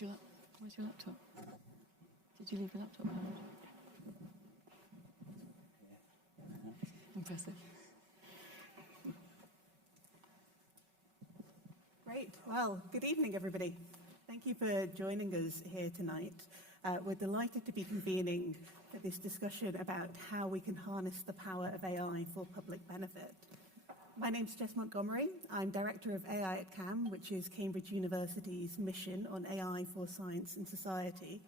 Where's your laptop? Did you leave your laptop behind? Impressive. Great. Well, good evening, everybody. Thank you for joining us here tonight. We're delighted to be convening for this discussion about how we can harness the power of AI for public benefit. My name's Jess Montgomery. I'm Director of AI at CAM, which is Cambridge University's mission on AI for science and society.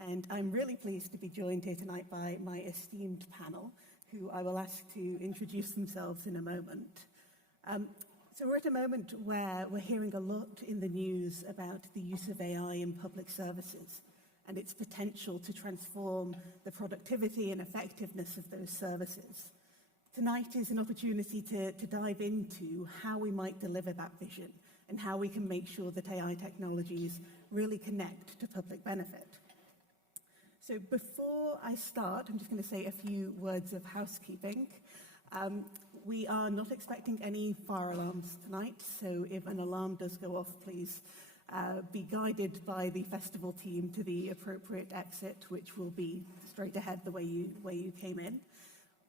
And I'm really pleased to be joined here tonight by my esteemed panel, who I will ask to introduce themselves in a moment. So we're at a moment where we're hearing a lot in the news about the use of AI in public services and its potential to transform the productivity and effectiveness of those services. Tonight is an opportunity to dive into how we might deliver that vision and how we can make sure that AI technologies really connect to public benefit. So before I start, I'm just going to say a few words of housekeeping. We are not expecting any fire alarms tonight, so if an alarm does go off, please be guided by the festival team to the appropriate exit, which will be straight ahead the way you came in.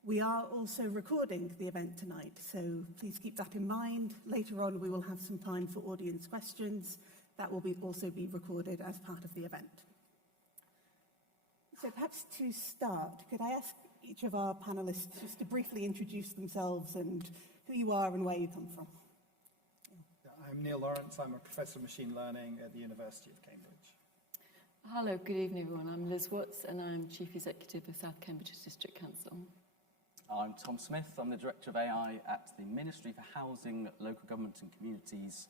We are also recording the event tonight, so please keep that in mind. Later on, we will have some time for audience questions. That will also be recorded as part of the event. So perhaps to start, could I ask each of our panelists just to briefly introduce themselves and who you are and where you come from? I'm Neil Lawrence. I'm a professor of machine learning at the University of Cambridge. Hello, good evening, everyone. I'm Liz Watts, and I'm Chief Executive of South Cambridge District Council. I'm Tom Smith. I'm the Director of AI at the Ministry for Housing, Local Government and Communities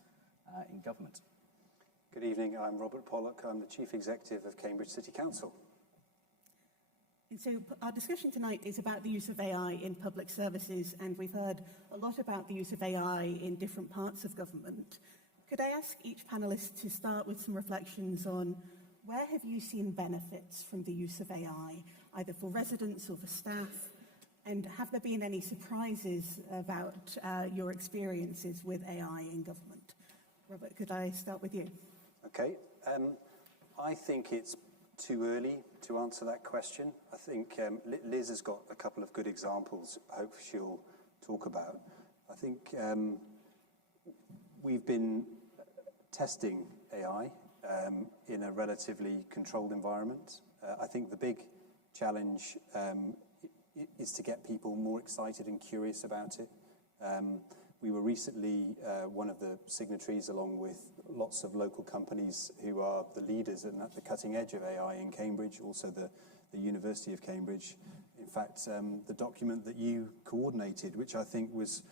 in Government. Good evening. I'm Robert Pollock. I'm the Chief Executive of Cambridge City Council. And so our discussion tonight is about the use of AI in public services, and we've heard a lot about the use of AI in different parts of government. Could I ask each panellist to start with some reflections on where have you seen benefits from the use of AI, either for residents or for staff? And have there been any surprises about your experiences with AI in government? Robert, could I start with you? Okay. I think it's too early to answer that question. I think Liz has got a couple of good examples I hope she'll talk about. I think we've been testing AI in a relatively controlled environment. I think the big challenge is to get people more excited and curious about it. We were recently one of the signatories, along with lots of local companies who are the leaders and at the cutting edge of AI in Cambridge, also the University of Cambridge. In fact, the document that you coordinated, which I think was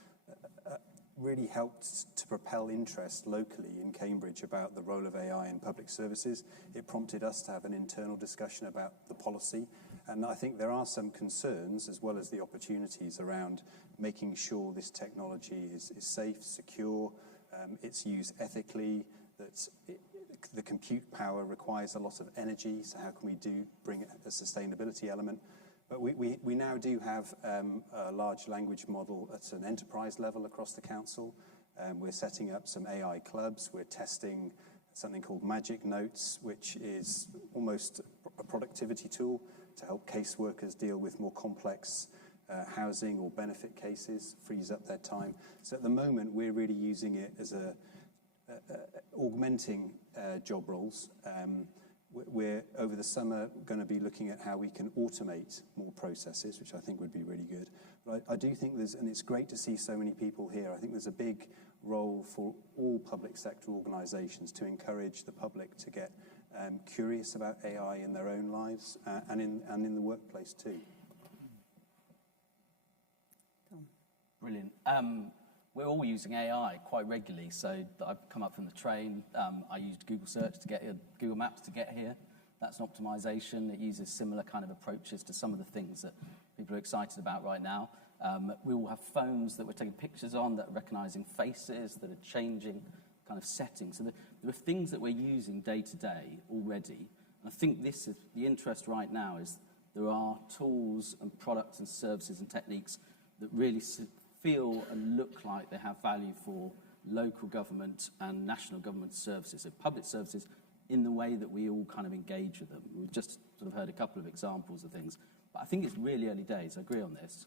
really helped to propel interest locally in Cambridge about the role of AI in public services. It prompted us to have an internal discussion about the policy. And I think there are some concerns, as well as the opportunities, around making sure this technology is safe, secure, it's used ethically, that the compute power requires a lot of energy, so how can we bring a sustainability element? But we now do have a large language model at an enterprise level across the council. We're setting up some AI clubs. We're testing something called Magic Notes, which is almost a productivity tool to help caseworkers deal with more complex housing or benefit cases, frees up their time. So at the moment, we're really using it as augmenting job roles. We're, over the summer, going to be looking at how we can automate more processes, which I think would be really good. But I do think and it's great to see so many people here, I think there's a big role for all public sector organisations to encourage the public to get curious about AI in their own lives and in the workplace too. Tom. Brilliant. We're all using AI quite regularly. So I've come up from the train. I used Google Search to get here, Google Maps to get here. That's an optimization. It uses similar kind of approaches to some of the things that people are excited about right now. We all have phones that we're taking pictures on that are recognizing faces, that are changing kind of settings. So there are things that we're using day to day already. And I think this is the interest right now is there are tools and products and services and techniques that really feel and look like they have value for local government and national government services, so public services in the way that we all kind of engage with them. We've just sort of heard a couple of examples of things, but I think it's really early days. I agree on this.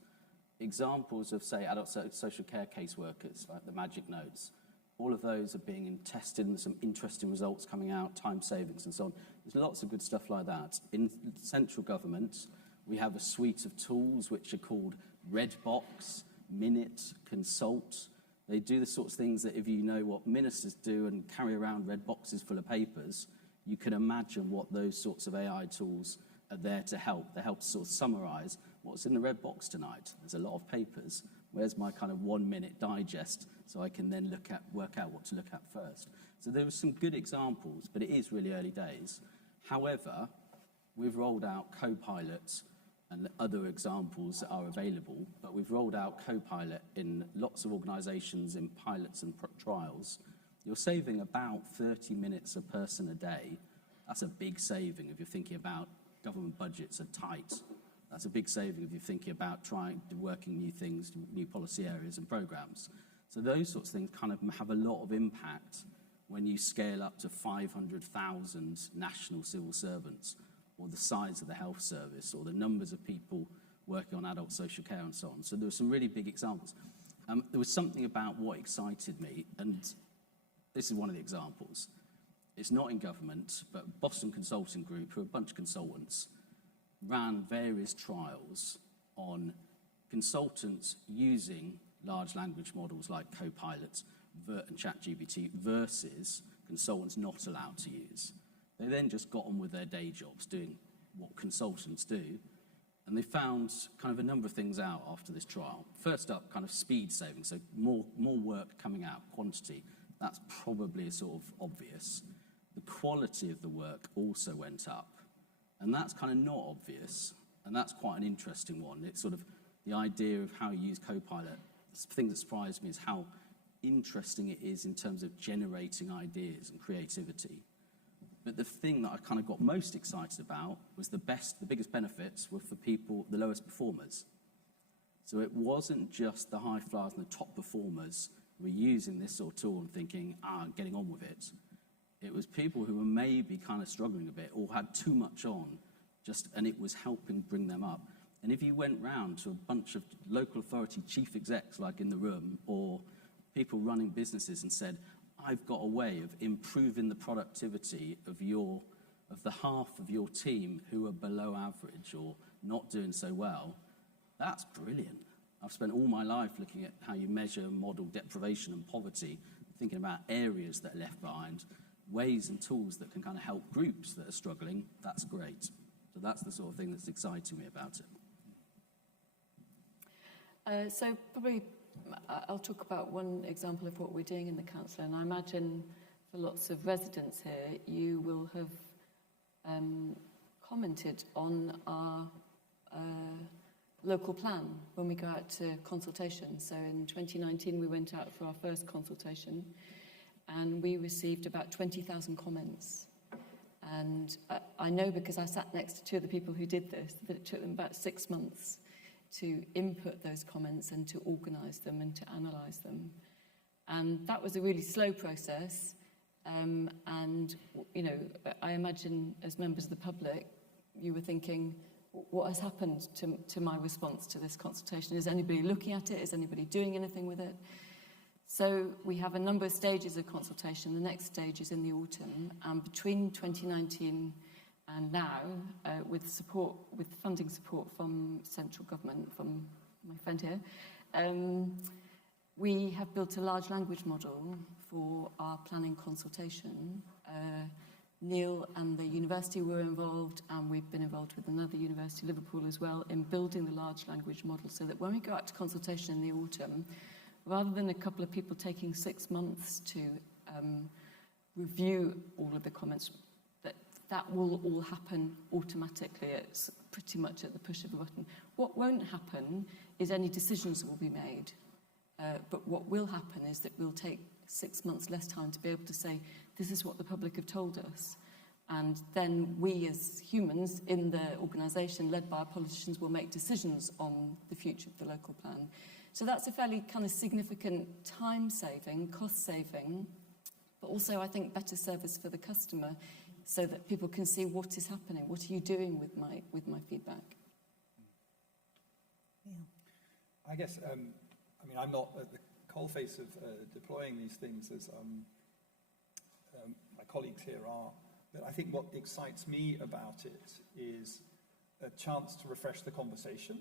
Examples of, say, adult social care caseworkers, like the magic notes, all of those are being tested and some interesting results coming out, time savings and so on. There's lots of good stuff like that. In central government, we have a suite of tools which are called Redbox, Minute, Consult. They do the sorts of things that if you know what ministers do and carry around red boxes full of papers, you can imagine what those sorts of AI tools are there to help. They help to sort of summarise what's in the red box tonight. There's a lot of papers. Where's my kind of 1 minute digest so I can then work out what to look at first. So there were some good examples, but it is really early days. However, we've rolled out Copilot and other examples that are available, but we've rolled out Copilot in lots of organisations in pilots and trials. You're saving about 30 minutes a person a day. That's a big saving if you're thinking about government budgets are tight. That's a big saving if you're thinking about working new things, new policy areas and programmes. So those sorts of things kind of have a lot of impact when you scale up to 500,000 national civil servants, or the size of the health service, or the numbers of people working on adult social care and so on. So there were some really big examples. There was something about what excited me, and this is one of the examples. It's not in government, but Boston Consulting Group, who are a bunch of consultants, ran various trials on consultants using large language models like Copilot and ChatGPT versus consultants not allowed to use. They then just got on with their day jobs, doing what consultants do, and they found kind of a number of things out after this trial. First up, kind of speed saving, so more work coming out, quantity. That's probably sort of obvious. The quality of the work also went up, and that's kind of not obvious, and that's quite an interesting one. It's sort of the idea of how you use Copilot. The thing that surprised me is how interesting it is in terms of generating ideas and creativity. But the thing that I kind of got most excited about was the biggest benefits were for people, the lowest performers. So it wasn't just the high flyers and the top performers who were using this sort of tool and thinking, getting on with it. It was people who were maybe kind of struggling a bit or had too much on, and it was helping bring them up. And if you went round to a bunch of local authority chief execs like in the room, or people running businesses and said, I've got a way of improving the productivity of the half of your team who are below average or not doing so well, that's brilliant. I've spent all my life looking at how you measure and model deprivation and poverty, thinking about areas that are left behind, ways and tools that can kind of help groups that are struggling. That's great. So that's the sort of thing that's exciting me about it. So probably I'll talk about one example of what we're doing in the council, and I imagine for lots of residents here, you will have commented on our local plan when we go out to consultation. So in 2019, we went out for our first consultation, and we received about 20,000 comments. And I know, because I sat next to two of the people who did this, that it took them about 6 months to input those comments and to organise them and to analyse them. And that was a really slow process. And, you know, I imagine as members of the public, you were thinking, what has happened to my response to this consultation? Is anybody looking at it? Is anybody doing anything with it? So we have a number of stages of consultation. The next stage is in the autumn. And between 2019 and now, with funding support from central government, from my friend here, we have built a large language model for our planning consultation. Neil and the university were involved, and we've been involved with another university, Liverpool, as well, in building the large language model, so that when we go out to consultation in the autumn, rather than a couple of people taking 6 months to review all of the comments, that will all happen automatically. It's pretty much at the push of a button. What won't happen is any decisions will be made. But what will happen is that we'll take 6 months less time to be able to say, this is what the public have told us. And then we as humans in the organisation, led by our politicians, will make decisions on the future of the local plan. So that's a fairly kind of significant time saving, cost saving, but also I think better service for the customer so that people can see what is happening. What are you doing with my feedback? Yeah. I guess, I mean, I'm not at the coalface of deploying these things as my colleagues here are, but I think what excites me about it is a chance to refresh the conversation.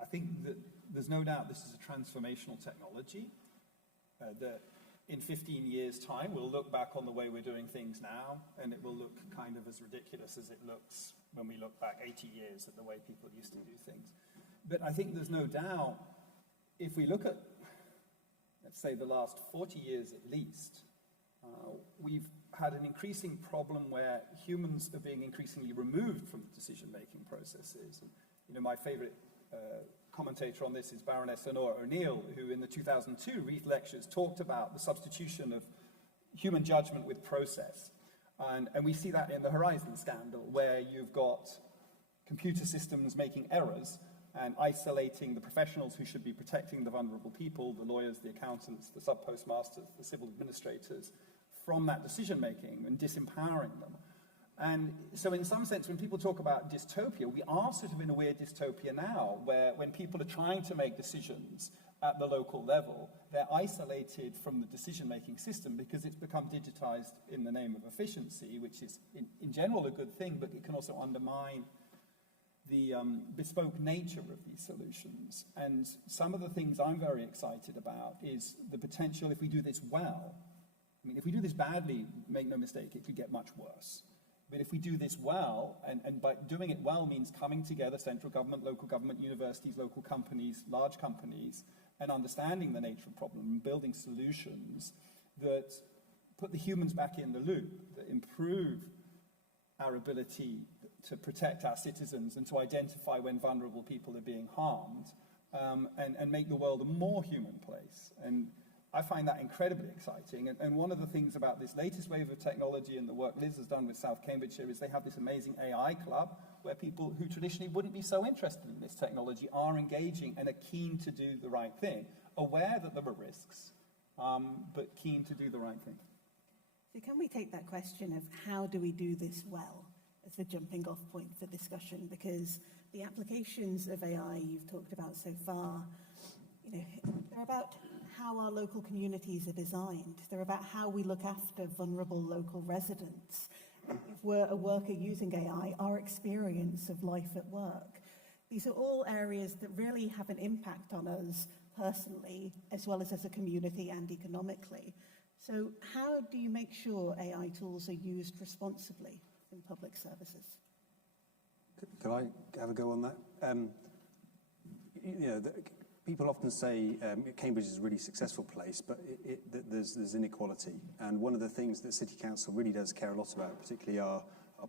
I think that there's no doubt this is a transformational technology, that in 15 years' time we'll look back on the way we're doing things now, and it will look kind of as ridiculous as it looks when we look back 80 years at the way people used to do things. But I think there's no doubt, if we look at, let's say, the last 40 years at least, we've had an increasing problem where humans are being increasingly removed from the decision-making processes. And, you know, my favorite commentator on this is Baroness Honora O'Neill, who in the 2002 Reith Lectures talked about the substitution of human judgment with process. And we see that in the Horizon scandal, where you've got computer systems making errors and isolating the professionals who should be protecting the vulnerable people, the lawyers, the accountants, the sub-postmasters, the civil administrators, from that decision-making and disempowering them. And so in some sense, when people talk about dystopia, we are sort of in a weird dystopia now, where when people are trying to make decisions at the local level, they're isolated from the decision-making system because it's become digitized in the name of efficiency, which is in general a good thing, but it can also undermine the bespoke nature of these solutions. And some of the things I'm very excited about is the potential, if we do this well. I mean, if we do this badly, make no mistake, it could get much worse. But if we do this well, and by doing it well means coming together, central government, local government, universities, local companies, large companies, and understanding the nature of the problem and building solutions that put the humans back in the loop, that improve our ability to protect our citizens and to identify when vulnerable people are being harmed, and make the world a more human place. And I find that incredibly exciting. And one of the things about this latest wave of technology and the work Liz has done with South Cambridgeshire is they have this amazing AI club where people who traditionally wouldn't be so interested in this technology are engaging and are keen to do the right thing, aware that there are risks, but keen to do the right thing. So can we take that question of how do we do this well as the jumping off point for discussion? Because the applications of AI you've talked about so far, you know, they're about how our local communities are designed. They're about how we look after vulnerable local residents. If we're a worker using AI, our experience of life at work. These are all areas that really have an impact on us personally, as well as a community and economically. So how do you make sure AI tools are used responsibly in public services? Could I have a go on that? People often say Cambridge is a really successful place, but there's inequality. And one of the things that City Council really does care a lot about, particularly our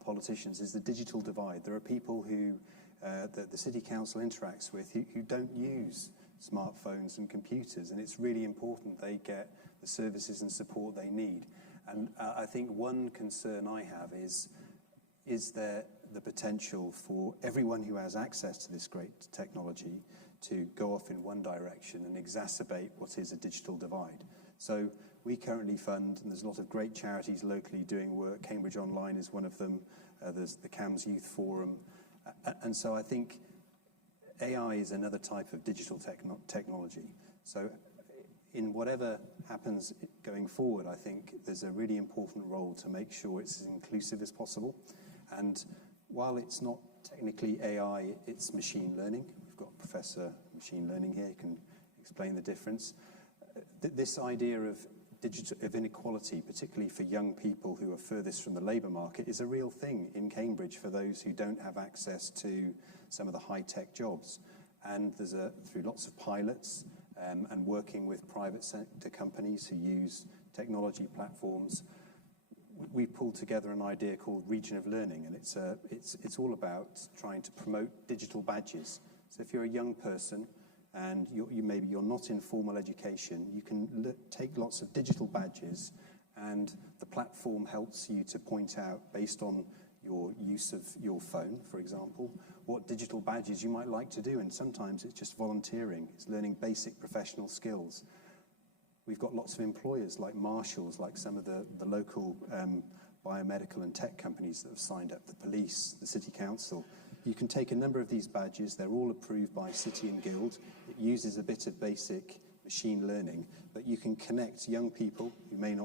politicians, is the digital divide. There are people who the City Council interacts with who don't use smartphones and computers, and it's really important they get the services and support they need. And I think one concern I have is there the potential for everyone who has access to this great technology to go off in one direction and exacerbate what is a digital divide. So we currently fund, and there's a lot of great charities locally doing work. Cambridge Online is one of them. There's the CAMS Youth Forum. And so I think AI is another type of digital technology. So in whatever happens going forward, I think there's a really important role to make sure it's as inclusive as possible. And while it's not technically AI, it's machine learning. We've got a professor of machine learning here who can explain the difference. This idea of inequality, particularly for young people who are furthest from the labour market, is a real thing in Cambridge for those who don't have access to some of the high-tech jobs. And there's through lots of pilots and working with private sector companies who use technology platforms, we've pulled together an idea called Region of Learning, and it's all about trying to promote digital badges. So if you're a young person and maybe you're not in formal education, you can take lots of digital badges, and the platform helps you to point out, based on your use of your phone, for example, what digital badges you might like to do. And sometimes it's just volunteering, it's learning basic professional skills. We've got lots of employers like marshals, like some of the local biomedical and tech companies that have signed up, the police, the city council. You can take a number of these badges. They're all approved by City and Guild. It uses a bit of basic machine learning, but you can connect young people who may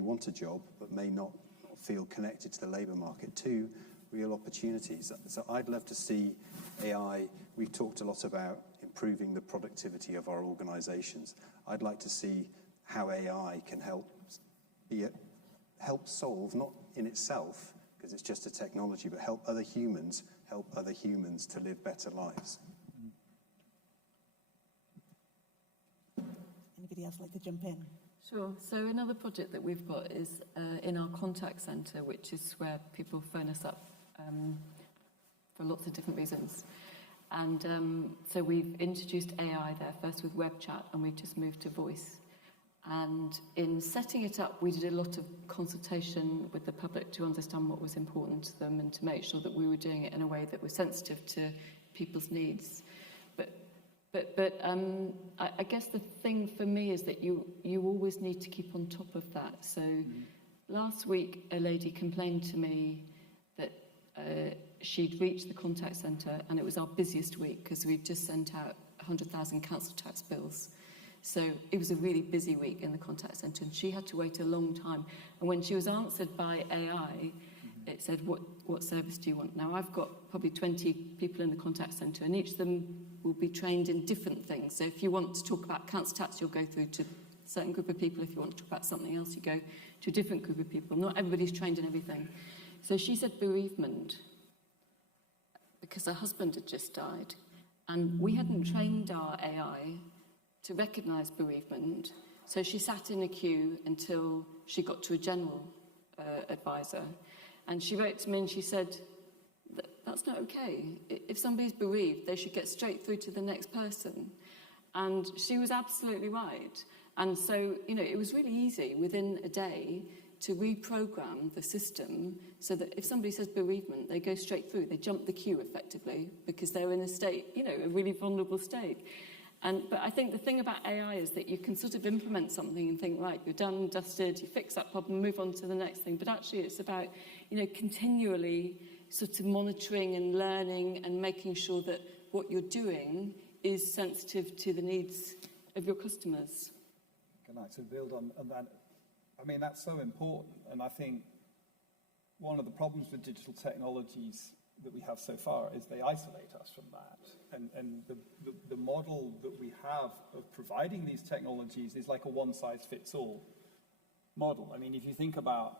want a job, but may not feel connected to the labour market to real opportunities. So I'd love to see AI. We've talked a lot about improving the productivity of our organisations. I'd like to see how AI can help solve, not in itself, because it's just a technology, but help other humans to live better lives. Anybody else like to jump in? Sure. So another project that we've got is in our contact centre, which is where people phone us up for lots of different reasons. And so we've introduced AI there, first with web chat, and we've just moved to voice. And in setting it up, we did a lot of consultation with the public to understand what was important to them and to make sure that we were doing it in a way that was sensitive to people's needs. But I guess the thing for me is that you always need to keep on top of that. So last week, a lady complained to me that she'd reached the contact centre and it was our busiest week because we'd just sent out 100,000 council tax bills. So it was a really busy week in the contact centre and she had to wait a long time. And when she was answered by AI, it said, what service do you want? Now, I've got probably 20 people in the contact centre and each of them will be trained in different things. So if you want to talk about council tax, you'll go through to a certain group of people. If you want to talk about something else, you go to a different group of people. Not everybody's trained in everything. So she said bereavement because her husband had just died. And we hadn't trained our AI to recognise bereavement. So she sat in a queue until she got to a general advisor. And she wrote to me and she said, that's not okay. If somebody's bereaved, they should get straight through to the next person. And she was absolutely right. And so, it was really easy within a day to reprogram the system so that if somebody says bereavement, they go straight through. They jump the queue effectively because they're in a state, a really vulnerable state. But I think the thing about AI is that you can sort of implement something and think, right, you're done, dusted, you fix that problem, move on to the next thing. But actually it's about, continually sort of monitoring and learning and making sure that what you're doing is sensitive to the needs of your customers. Can I to build on that? I mean, that's so important. And I think one of the problems with digital technologies that we have so far is they isolate us from that. And the model that we have of providing these technologies is like a one-size-fits-all model. I mean, if you think about,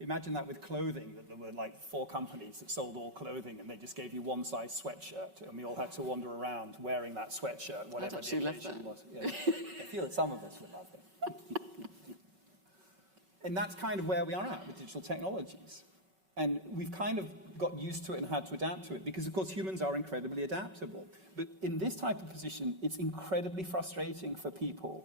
imagine that with clothing, that there were like 4 companies that sold all clothing and they just gave you one size sweatshirt and we all had to wander around wearing that sweatshirt, whatever the occasion was. Yeah. I feel that some of us would love it. And that's kind of where we are at with digital technologies. And we've kind of got used to it and had to adapt to it because, of course, humans are incredibly adaptable. But in this type of position, it's incredibly frustrating for people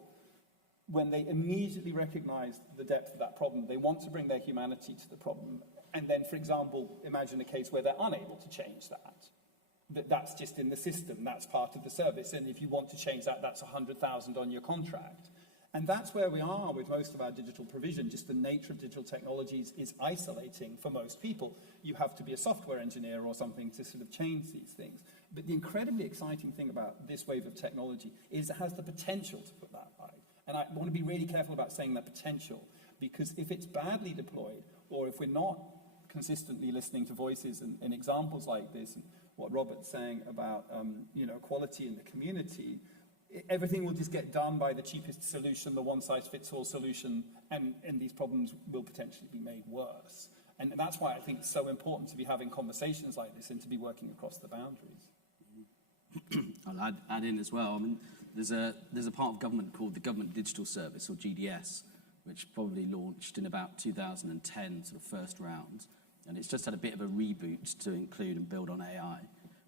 when they immediately recognize the depth of that problem. They want to bring their humanity to the problem. And then, for example, imagine a case where they're unable to change that. That's just in the system. That's part of the service. And if you want to change that, that's 100,000 on your contract. And that's where we are with most of our digital provision. Just the nature of digital technologies is isolating for most people. You have to be a software engineer or something to sort of change these things. But the incredibly exciting thing about this wave of technology is it has the potential to put that right. And I want to be really careful about saying that potential, because if it's badly deployed, or if we're not consistently listening to voices and examples like this, and what Robert's saying about equality in the community, everything will just get done by the cheapest solution, the one-size-fits-all solution, and these problems will potentially be made worse. And that's why I think it's so important to be having conversations like this and to be working across the boundaries. I'll add in as well. I mean, there's a part of government called the Government Digital Service, or GDS, which probably launched in about 2010, sort of first round. And it's just had a bit of a reboot to include and build on AI.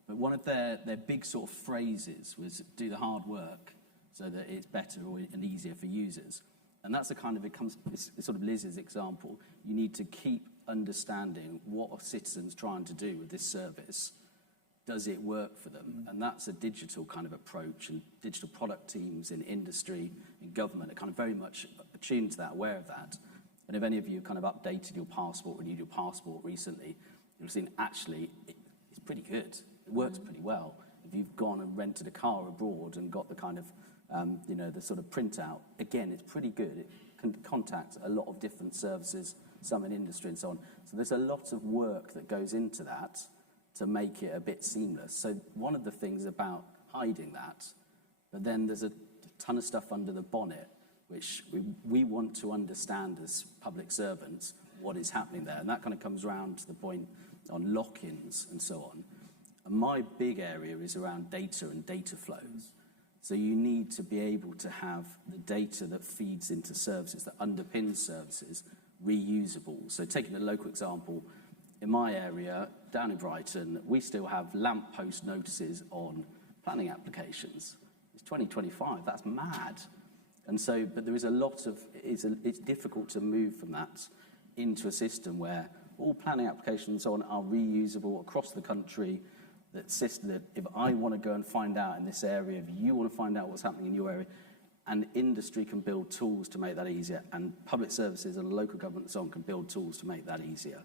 But one of their big sort of phrases was do the hard work so that it's better and easier for users. And that's the kind of, it's sort of Liz's example. You need to keep understanding what are citizens trying to do with this service. Does it work for them? And that's a digital kind of approach, and digital product teams in industry, in government are kind of very much attuned to that, aware of that. And if any of you kind of updated your passport, renewed your passport recently, you'll have seen actually it's pretty good. It works pretty well. If you've gone and rented a car abroad and got the kind of, the sort of printout, again, it's pretty good. It can contact a lot of different services, some in industry and so on. So there's a lot of work that goes into that to make it a bit seamless. So one of the things about hiding that, but then there's a ton of stuff under the bonnet, which we want to understand as public servants what is happening there. And that kind of comes around to the point on lock-ins and so on. And my big area is around data and data flows. So you need to be able to have the data that feeds into services, that underpins services, reusable. So taking a local example, in my area, down in Brighton, we still have lamppost notices on planning applications. It's 2025, that's mad. And so, but there is a lot of, it's difficult to move from that into a system where all planning applications and so on are reusable across the country. That if I want to go and find out in this area, if you want to find out what's happening in your area, and industry can build tools to make that easier, and public services and local government and so on can build tools to make that easier.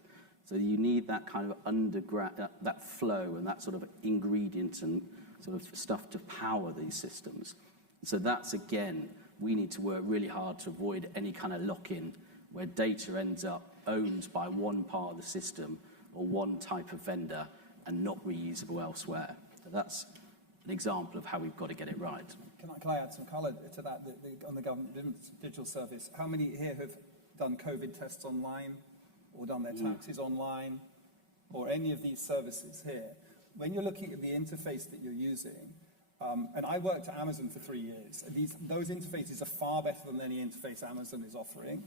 So you need that kind of underground, that flow and that sort of ingredient and sort of stuff to power these systems. So that's, again, we need to work really hard to avoid any kind of lock-in where data ends up owned by one part of the system or one type of vendor and not reusable elsewhere. So that's an example of how we've got to get it right. Can I add some colour to that? On the government digital service, how many here have done COVID tests online or done their taxes online or any of these services here? When you're looking at the interface that you're using, and I worked at Amazon for 3 years, those interfaces are far better than any interface Amazon is offering.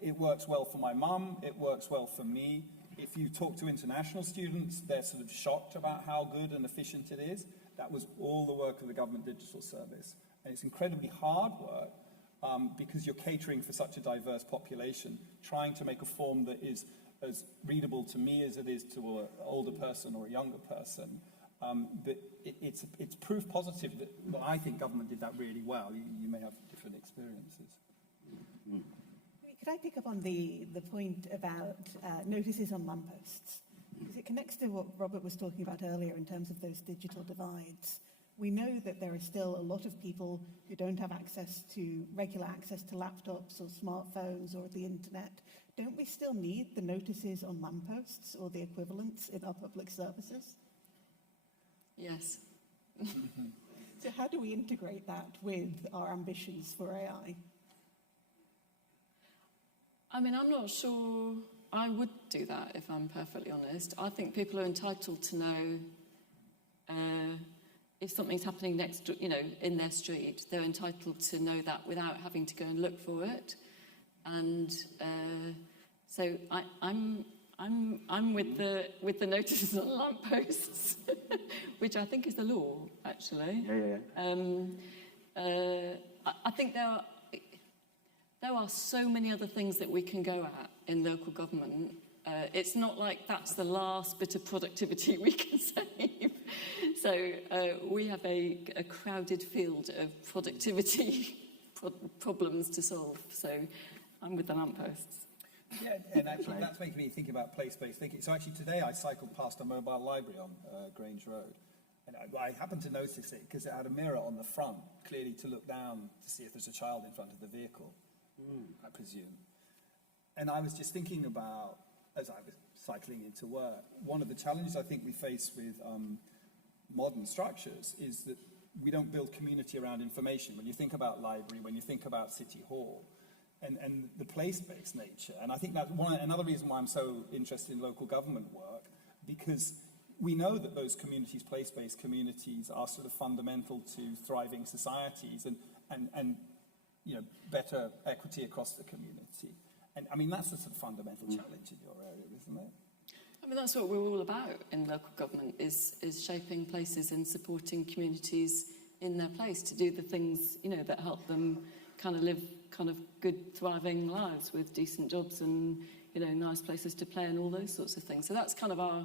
It works well for my mum, it works well for me. If you talk to international students, they're sort of shocked about how good and efficient it is. That was all the work of the government digital service. And it's incredibly hard work because you're catering for such a diverse population, trying to make a form that is as readable to me as it is to an older person or a younger person. But it's proof positive that I think government did that really well. You may have different experiences. Could I pick up on the point about notices on lampposts? Because it connects to what Robert was talking about earlier in terms of those digital divides. We know that there are still a lot of people who don't have regular access to laptops or smartphones or the internet. Don't we still need the notices on lampposts or the equivalents in our public services? Yes. So how do we integrate that with our ambitions for AI? I mean, I'm not sure I would do that, if I'm perfectly honest. I think people are entitled to know if something's happening in their street. They're entitled to know that without having to go and look for it. And so I'm with the notices on lampposts, which I think is the law, actually. I think there are so many other things that we can go at in local government. It's not like that's the last bit of productivity we can save. So we have a crowded field of productivity problems to solve. So I'm with the lampposts. Yeah, and actually that's making me think about place-based thinking. So actually today I cycled past a mobile library on Grange Road. And I happened to notice it because it had a mirror on the front, clearly to look down to see if there's a child in front of the vehicle. I presume. And I was just thinking about, as I was cycling into work, one of the challenges I think we face with modern structures is that we don't build community around information. When you think about library, when you think about City Hall, and the place-based nature, and I think that's another reason why I'm so interested in local government work, because we know that those communities, place-based communities, are sort of fundamental to thriving societies and better equity across the community. And I mean, that's a sort of fundamental challenge in your area, isn't it? I mean, that's what we're all about in local government, is shaping places and supporting communities in their place to do the things, that help them kind of live kind of good, thriving lives with decent jobs and, nice places to play and all those sorts of things. So that's kind of our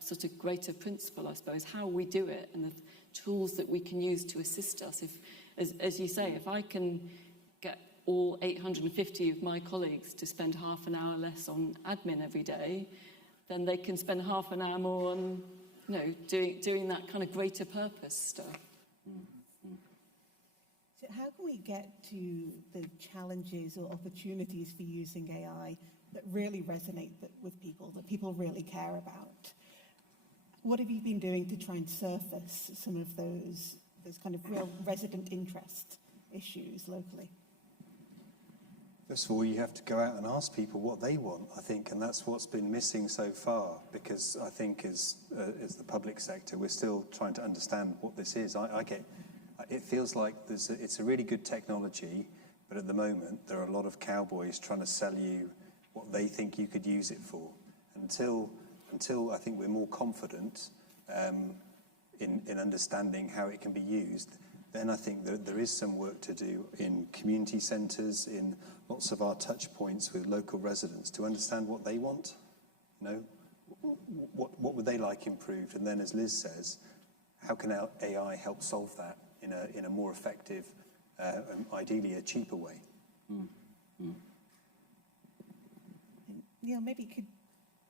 sort of greater principle, I suppose, how we do it and the tools that we can use to assist us. If, as you say, if I can get all 850 of my colleagues to spend half an hour less on admin every day, then they can spend half an hour more on, doing that kind of greater purpose stuff. So how can we get to the challenges or opportunities for using AI that really resonate with people, that people really care about? What have you been doing to try and surface some of those kind of real resident interest issues locally? First of all, you have to go out and ask people what they want, I think, and that's what's been missing so far, because I think as the public sector, we're still trying to understand what this is. It feels like it's a really good technology, but at the moment, there are a lot of cowboys trying to sell you what they think you could use it for. Until I think we're more confident in understanding how it can be used, then I think that there is some work to do in community centres, in lots of our touch points with local residents to understand what they want. What would they like improved? And then, as Liz says, how can AI help solve that in a more effective, and ideally a cheaper way? Neil, maybe could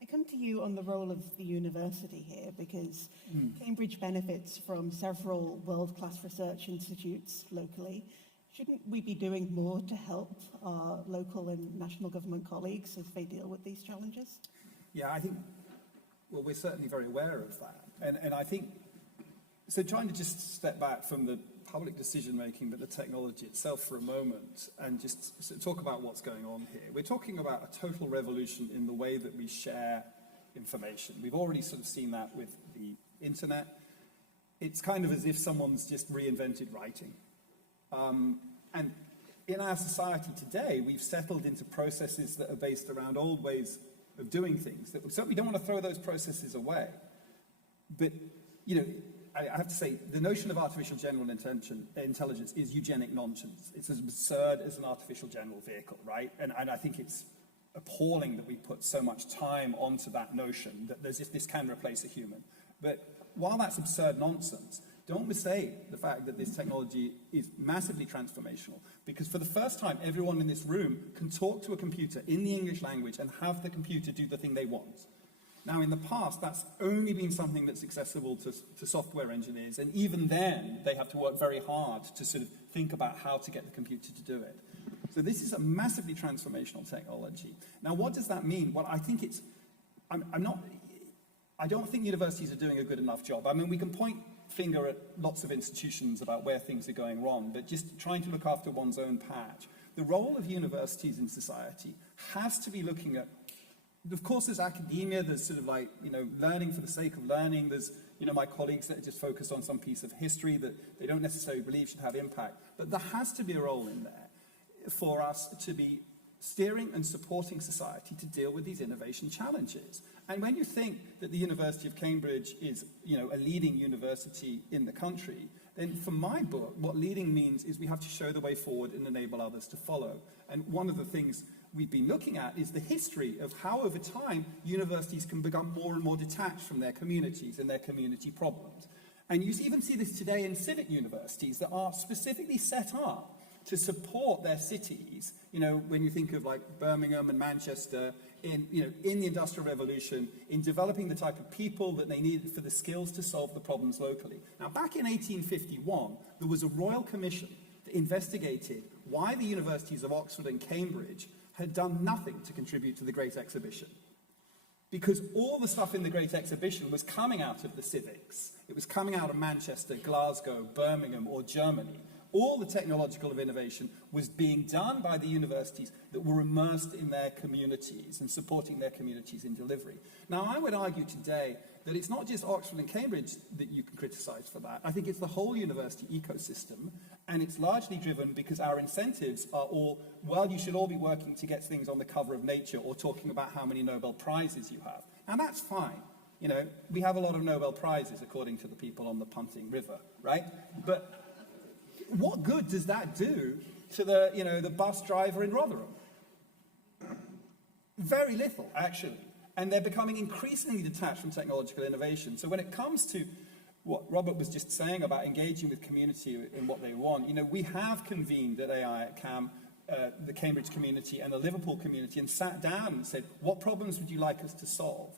I come to you on the role of the university here, because Cambridge benefits from several world-class research institutes locally. Shouldn't we be doing more to help our local and national government colleagues as they deal with these challenges? Yeah, I think, well, we're certainly very aware of that. And I think, so trying to just step back from the public decision-making, but the technology itself for a moment, and just talk about what's going on here. We're talking about a total revolution in the way that we share information. We've already sort of seen that with the internet. It's kind of as if someone's just reinvented writing. And in our society today, we've settled into processes that are based around old ways of doing things. That we certainly don't want to throw those processes away. But, I have to say, the notion of artificial general intelligence is eugenic nonsense. It's as absurd as an artificial general vehicle, right? And I think it's appalling that we put so much time onto that notion that this can replace a human. But while that's absurd nonsense, don't mistake the fact that this technology is massively transformational, because for the first time, everyone in this room can talk to a computer in the English language and have the computer do the thing they want. Now, in the past, that's only been something that's accessible to software engineers, and even then, they have to work very hard to sort of think about how to get the computer to do it. So this is a massively transformational technology. Now, what does that mean? Well, I think I don't think universities are doing a good enough job. I mean, we can point finger at lots of institutions about where things are going wrong, but just trying to look after one's own patch. The role of universities in society has to be looking at, of course, there's academia, there's sort of like, learning for the sake of learning. There's, my colleagues that are just focused on some piece of history that they don't necessarily believe should have impact. But there has to be a role in there for us to be steering and supporting society to deal with these innovation challenges. And when you think that the University of Cambridge is, a leading university in the country, then for my book, what leading means is we have to show the way forward and enable others to follow. And one of the things we've been looking at is the history of how, over time, universities can become more and more detached from their communities and their community problems. And you even see this today in civic universities that are specifically set up to support their cities, when you think of like Birmingham and Manchester, in the Industrial Revolution, in developing the type of people that they needed for the skills to solve the problems locally. Now, back in 1851, there was a royal commission that investigated why the universities of Oxford and Cambridge had done nothing to contribute to the Great Exhibition. Because all the stuff in the Great Exhibition was coming out of the civics. It was coming out of Manchester, Glasgow, Birmingham, or Germany. All the technological innovation was being done by the universities that were immersed in their communities and supporting their communities in delivery. Now, I would argue today that it's not just Oxford and Cambridge that you can criticize for that. I think it's the whole university ecosystem, and it's largely driven because our incentives are all, well, you should all be working to get things on the cover of Nature or talking about how many Nobel Prizes you have. And that's fine. We have a lot of Nobel Prizes, according to the people on the Punting River, right? But what good does that do to the bus driver in Rotherham? Very little, actually. And they're becoming increasingly detached from technological innovation. So when it comes to what Robert was just saying about engaging with community in what they want, we have convened at AI at CAM the Cambridge community and the Liverpool community and sat down and said, what problems would you like us to solve?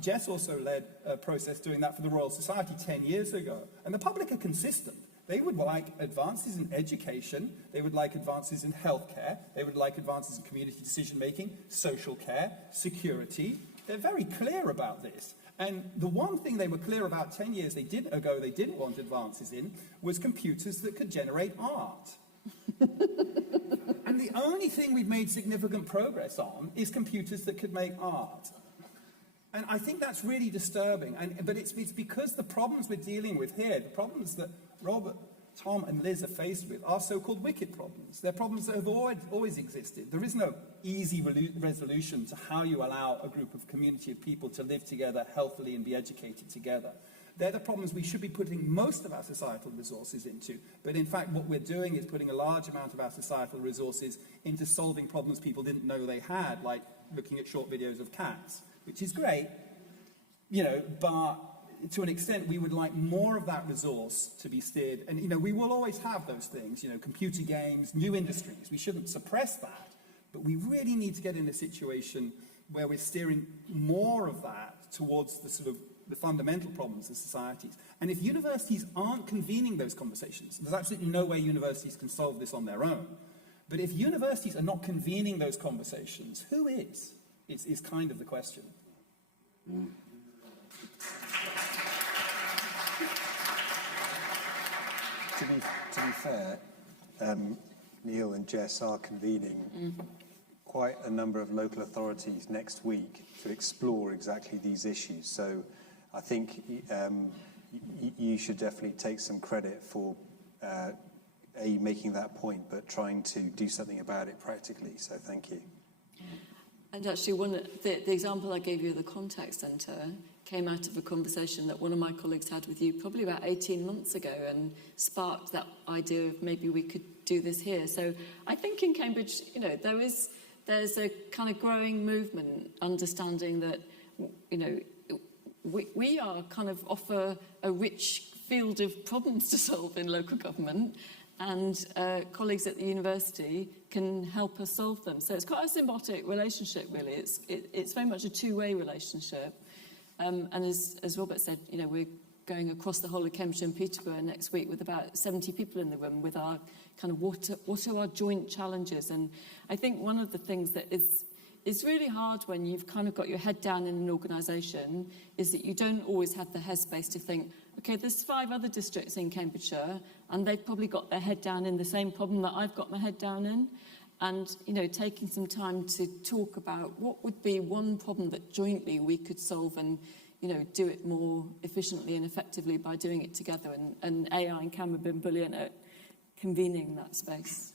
Jess also led a process doing that for the Royal Society 10 years ago. And the public are consistent. They would like advances in education, they would like advances in healthcare, they would like advances in community decision-making, social care, security. They're very clear about this. And the one thing they were clear about 10 years ago they didn't want advances in was computers that could generate art. And the only thing we've made significant progress on is computers that could make art. And I think that's really disturbing. But it's because the problems we're dealing with here, the problems that Robert, Tom, and Liz are faced with are so-called wicked problems. They're problems that have always existed. There is no easy resolution to how you allow a group of community of people to live together healthily and be educated together. They're the problems we should be putting most of our societal resources into. But in fact, what we're doing is putting a large amount of our societal resources into solving problems people didn't know they had, like looking at short videos of cats, which is great, but to an extent, we would like more of that resource to be steered. And, we will always have those things, computer games, new industries. We shouldn't suppress that. But we really need to get in a situation where we're steering more of that towards the fundamental problems of societies. And if universities aren't convening those conversations, there's absolutely no way universities can solve this on their own. But if universities are not convening those conversations, who is kind of the question. Mm. To be fair, Neil and Jess are convening quite a number of local authorities next week to explore exactly these issues. So I think you should definitely take some credit for making that point, but trying to do something about it practically. So thank you. And actually, the example I gave you of the contact centre came out of a conversation that one of my colleagues had with you probably about 18 months ago and sparked that idea of maybe we could do this here. So I think in Cambridge, there's a kind of growing movement understanding that, we are kind of offer a rich field of problems to solve in local government, and colleagues at the university can help us solve them. So it's quite a symbiotic relationship, really. It's very much a two-way relationship. And as Robert said, we're going across the whole of Cambridgeshire and Peterborough next week with about 70 people in the room with our kind of what are our joint challenges. And I think one of the things that is really hard when you've kind of got your head down in an organisation is that you don't always have the headspace to think, okay, there's 5 other districts in Cambridgeshire and they've probably got their head down in the same problem that I've got my head down in. And, taking some time to talk about what would be one problem that jointly we could solve and, do it more efficiently and effectively by doing it together. And AI and Cam have been brilliant at convening that space.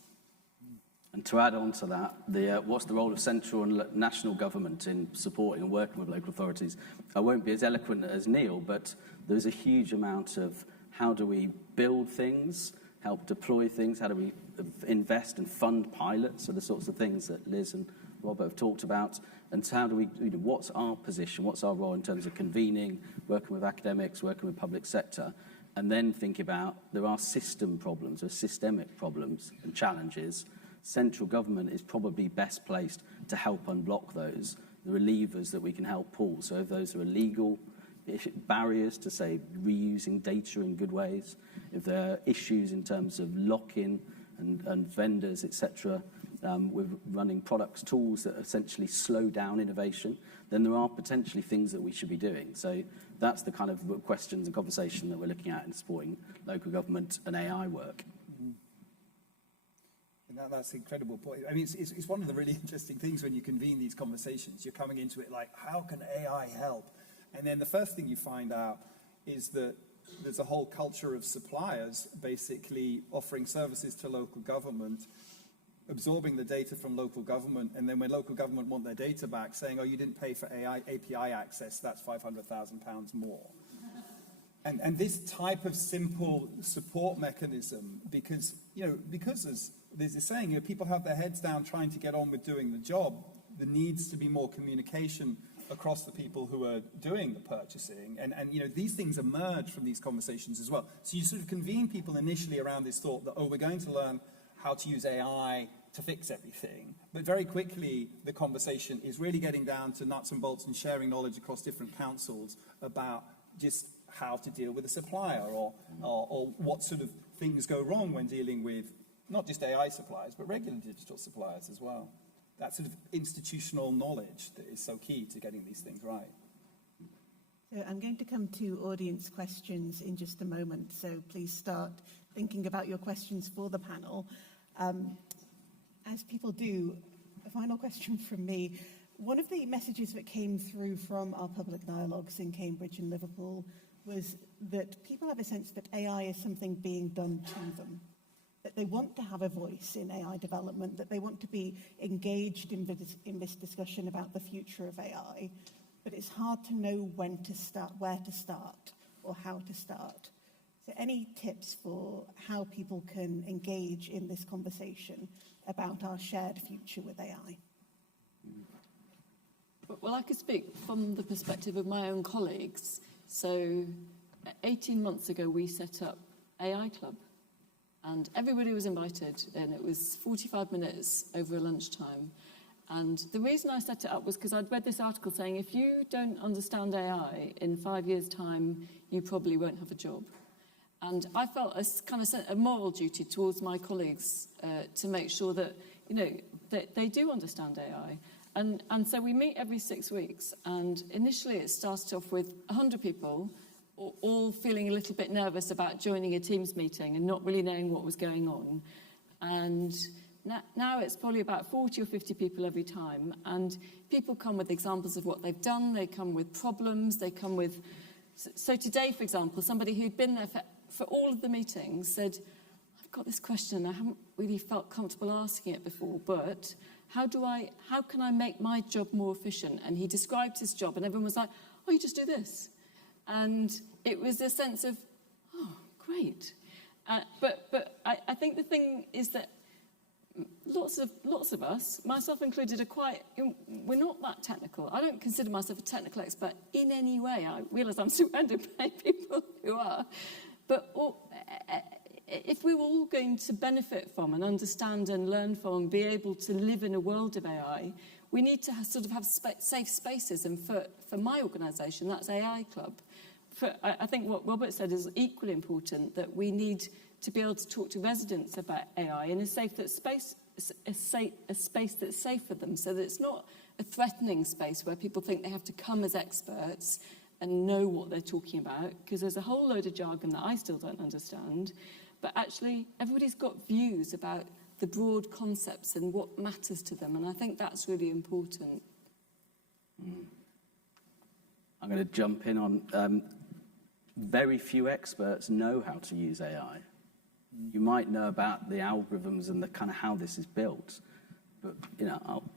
And to add on to that, what's the role of central and national government in supporting and working with local authorities? I won't be as eloquent as Neil, but there's a huge amount of how do we build things, help deploy things, how do we invest and fund pilots, so the sorts of things that Liz and Robert have talked about, and how do we, what's our position, what's our role in terms of convening, working with academics, working with public sector, and then think about there are system problems, there are systemic problems and challenges. Central government is probably best placed to help unblock those. There are levers that we can help pull. So if those are illegal barriers to, say, reusing data in good ways, if there are issues in terms of lock-in and vendors, etc., with running products, tools that essentially slow down innovation, then there are potentially things that we should be doing. So that's the kind of questions and conversation that we're looking at in supporting local government and AI work. And that's an incredible point. I mean, it's one of the really interesting things when you convene these conversations. You're coming into it like, how can AI help? And then the first thing you find out is that there's a whole culture of suppliers basically offering services to local government, absorbing the data from local government, and then when local government want their data back, saying, oh, you didn't pay for API access, that's £500,000 more. And this type of simple support mechanism, because as Liz is saying, people have their heads down trying to get on with doing the job, there needs to be more communication across the people who are doing the purchasing. And these things emerge from these conversations as well. So you sort of convene people initially around this thought that, oh, we're going to learn how to use AI to fix everything. But very quickly, the conversation is really getting down to nuts and bolts and sharing knowledge across different councils about just how to deal with a supplier or what sort of things go wrong when dealing with not just AI suppliers, but regular digital suppliers as well. That sort of institutional knowledge that is so key to getting these things right. So I'm going to come to audience questions in just a moment, so please start thinking about your questions for the panel. As people do, a final question from me. One of the messages that came through from our public dialogues in Cambridge and Liverpool was that people have a sense that AI is something being done to them, that they want to have a voice in AI development, that they want to be engaged in this discussion about the future of AI, but it's hard to know when to start, where to start, or how to start. So any tips for how people can engage in this conversation about our shared future with AI? Well, I could speak from the perspective of my own colleagues. So 18 months ago, we set up AI Club, and everybody was invited, and it was 45 minutes over a lunchtime. And the reason I set it up was because I'd read this article saying, if you don't understand AI in 5 years' time, you probably won't have a job. And I felt a moral duty towards my colleagues to make sure that, that they do understand AI. And so we meet every 6 weeks. And initially it started off with 100 people, all feeling a little bit nervous about joining a Teams meeting and not really knowing what was going on. And now it's probably about 40 or 50 people every time. And people come with examples of what they've done. They come with problems. They come with... So today, for example, somebody who'd been there for all of the meetings said, I've got this question. I haven't really felt comfortable asking it before, but how can I make my job more efficient? And he described his job, and everyone was like, oh, you just do this. And it was a sense of, oh, great. But I think the thing is that lots of us, myself included, we're not that technical. I don't consider myself a technical expert in any way. I realise I'm surrounded by people who are. But if we were all going to benefit from and understand and learn from and be able to live in a world of AI, we need to have safe spaces. And for my organisation, that's AI Club. I think what Robert said is equally important, that we need to be able to talk to residents about AI in a space that's safe for them, so that it's not a threatening space where people think they have to come as experts and know what they're talking about, because there's a whole load of jargon that I still don't understand. But actually, everybody's got views about the broad concepts and what matters to them, and I think that's really important. I'm going to jump in on very few experts know how to use AI. You might know about the algorithms and the kind of how this is built, but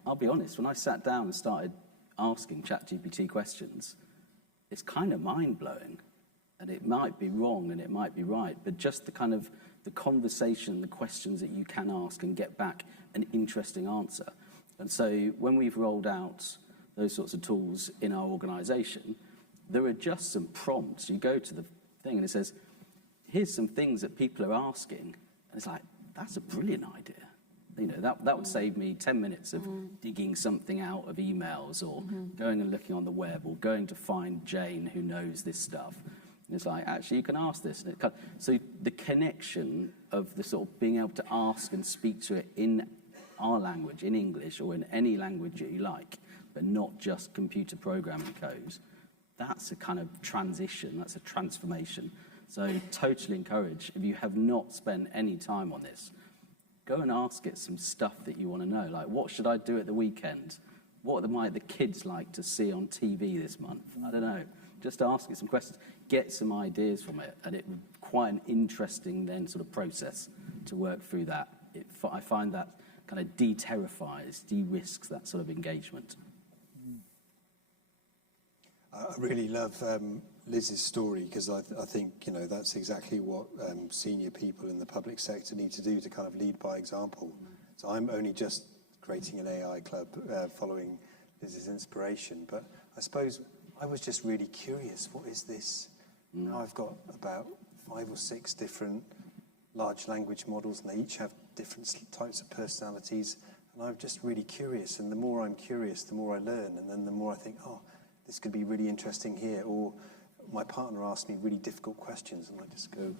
I'll be honest. When I sat down and started asking ChatGPT questions, it's kind of mind-blowing, and it might be wrong and it might be right, but just the kind of the conversation, the questions that you can ask and get back an interesting answer. And so when we've rolled out those sorts of tools in our organisation, there are just some prompts. You go to the thing and it says, here's some things that people are asking. And it's like, that's a brilliant idea. That would save me 10 minutes of digging something out of emails or going and looking on the web or going to find Jane who knows this stuff. And it's like, actually, you can ask this. And so the connection of the sort of being able to ask and speak to it in our language, in English or in any language that you like, but not just computer programming codes, that's a kind of transition, that's a transformation. So totally encourage, if you have not spent any time on this, go and ask it some stuff that you want to know. Like, what should I do at the weekend? What might the kids like to see on TV this month? I don't know. Just ask it some questions. Get some ideas from it. And it quite an interesting then sort of process to work through that. I find that kind of de-terrifies, de-risks that sort of engagement. I really love Liz's story, because I think that's exactly what senior people in the public sector need to do, to kind of lead by example. So I'm only just creating an AI club following Liz's inspiration, but I suppose I was just really curious, what is this? Now I've got about 5 or 6 different large language models, and they each have different types of personalities, and I'm just really curious, and the more I'm curious, the more I learn, and then the more I think, oh, this could be really interesting here, or my partner asks me really difficult questions, and I just go,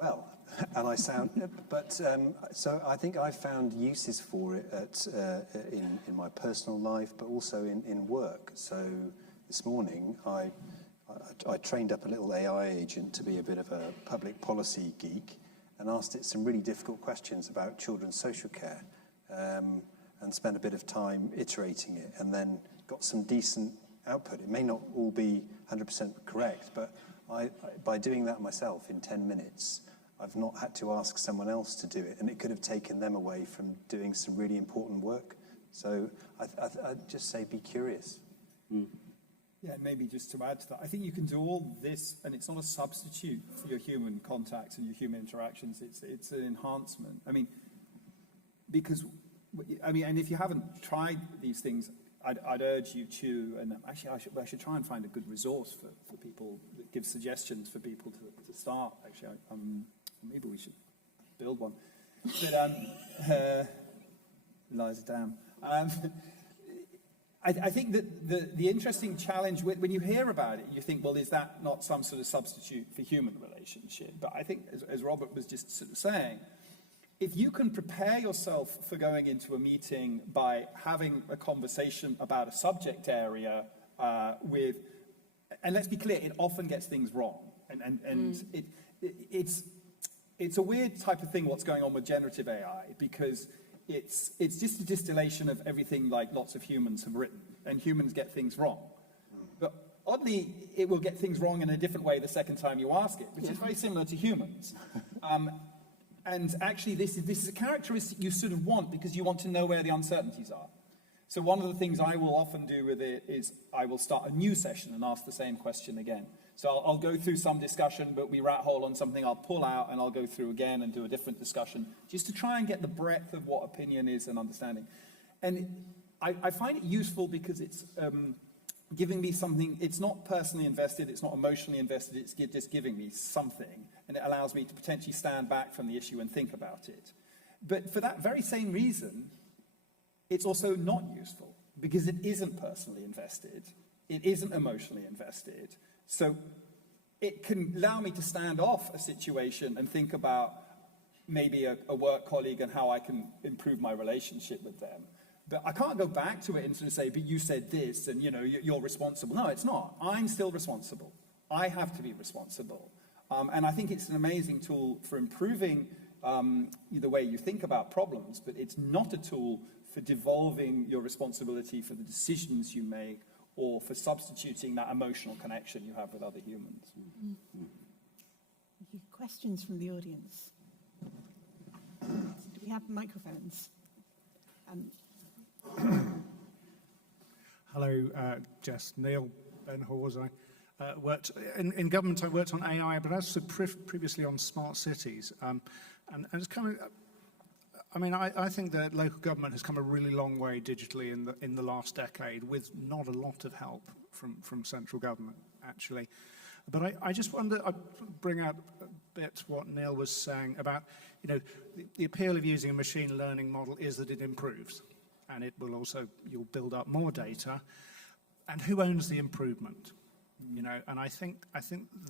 well, and I sound, but so I think I've found uses for it in my personal life, but also in work. So this morning, I trained up a little AI agent to be a bit of a public policy geek and asked it some really difficult questions about children's social care and spent a bit of time iterating it and then got some decent output. It may not all be 100% correct, but by doing that myself in 10 minutes, I've not had to ask someone else to do it, and it could have taken them away from doing some really important work. So I'd just say be curious. Yeah, and maybe just to add to that, I think you can do all this, and it's not a substitute for your human contacts and your human interactions. It's an enhancement. I mean, and if you haven't tried these things, I'd urge you to, and actually I should try and find a good resource for people that gives suggestions for people to start. Actually, maybe we should build one. But Eliza, damn. I think that the interesting challenge, when you hear about it, you think, well, is that not some sort of substitute for human relationship? But I think, as Robert was just sort of saying, if you can prepare yourself for going into a meeting by having a conversation about a subject area and let's be clear, it often gets things wrong. And it's a weird type of thing what's going on with generative AI, because it's just a distillation of everything like lots of humans have written, and humans get things wrong. But oddly, it will get things wrong in a different way the second time you ask it, which is very similar to humans. And actually, this is a characteristic you sort of want because you want to know where the uncertainties are. So one of the things I will often do with it is I will start a new session and ask the same question again. So I'll go through some discussion, but we rat hole on something, I'll pull out and I'll go through again and do a different discussion, just to try and get the breadth of what opinion is and understanding. And I find it useful because it's giving me something. It's not personally invested, it's not emotionally invested, it's just giving me something, and it allows me to potentially stand back from the issue and think about it. But for that very same reason, it's also not useful, because it isn't personally invested, it isn't emotionally invested. So it can allow me to stand off a situation and think about maybe a work colleague and how I can improve my relationship with them. But I can't go back to it and sort of say, but you said this, and you're responsible. No, it's not. I'm still responsible. I have to be responsible. And I think it's an amazing tool for improving the way you think about problems, but it's not a tool for devolving your responsibility for the decisions you make or for substituting that emotional connection you have with other humans. Mm-hmm. Questions from the audience? Do we have microphones? Hello, Jess. Neil Ben Hawes. I worked in government. I worked on AI, but also previously on smart cities. And it's coming. I mean, I think that local government has come a really long way digitally in the last decade, with not a lot of help from central government, actually. But I just wonder, I'd bring out a bit what Neil was saying about, the appeal of using a machine learning model is that it improves, and it will also, you'll build up more data. And who owns the improvement? And I think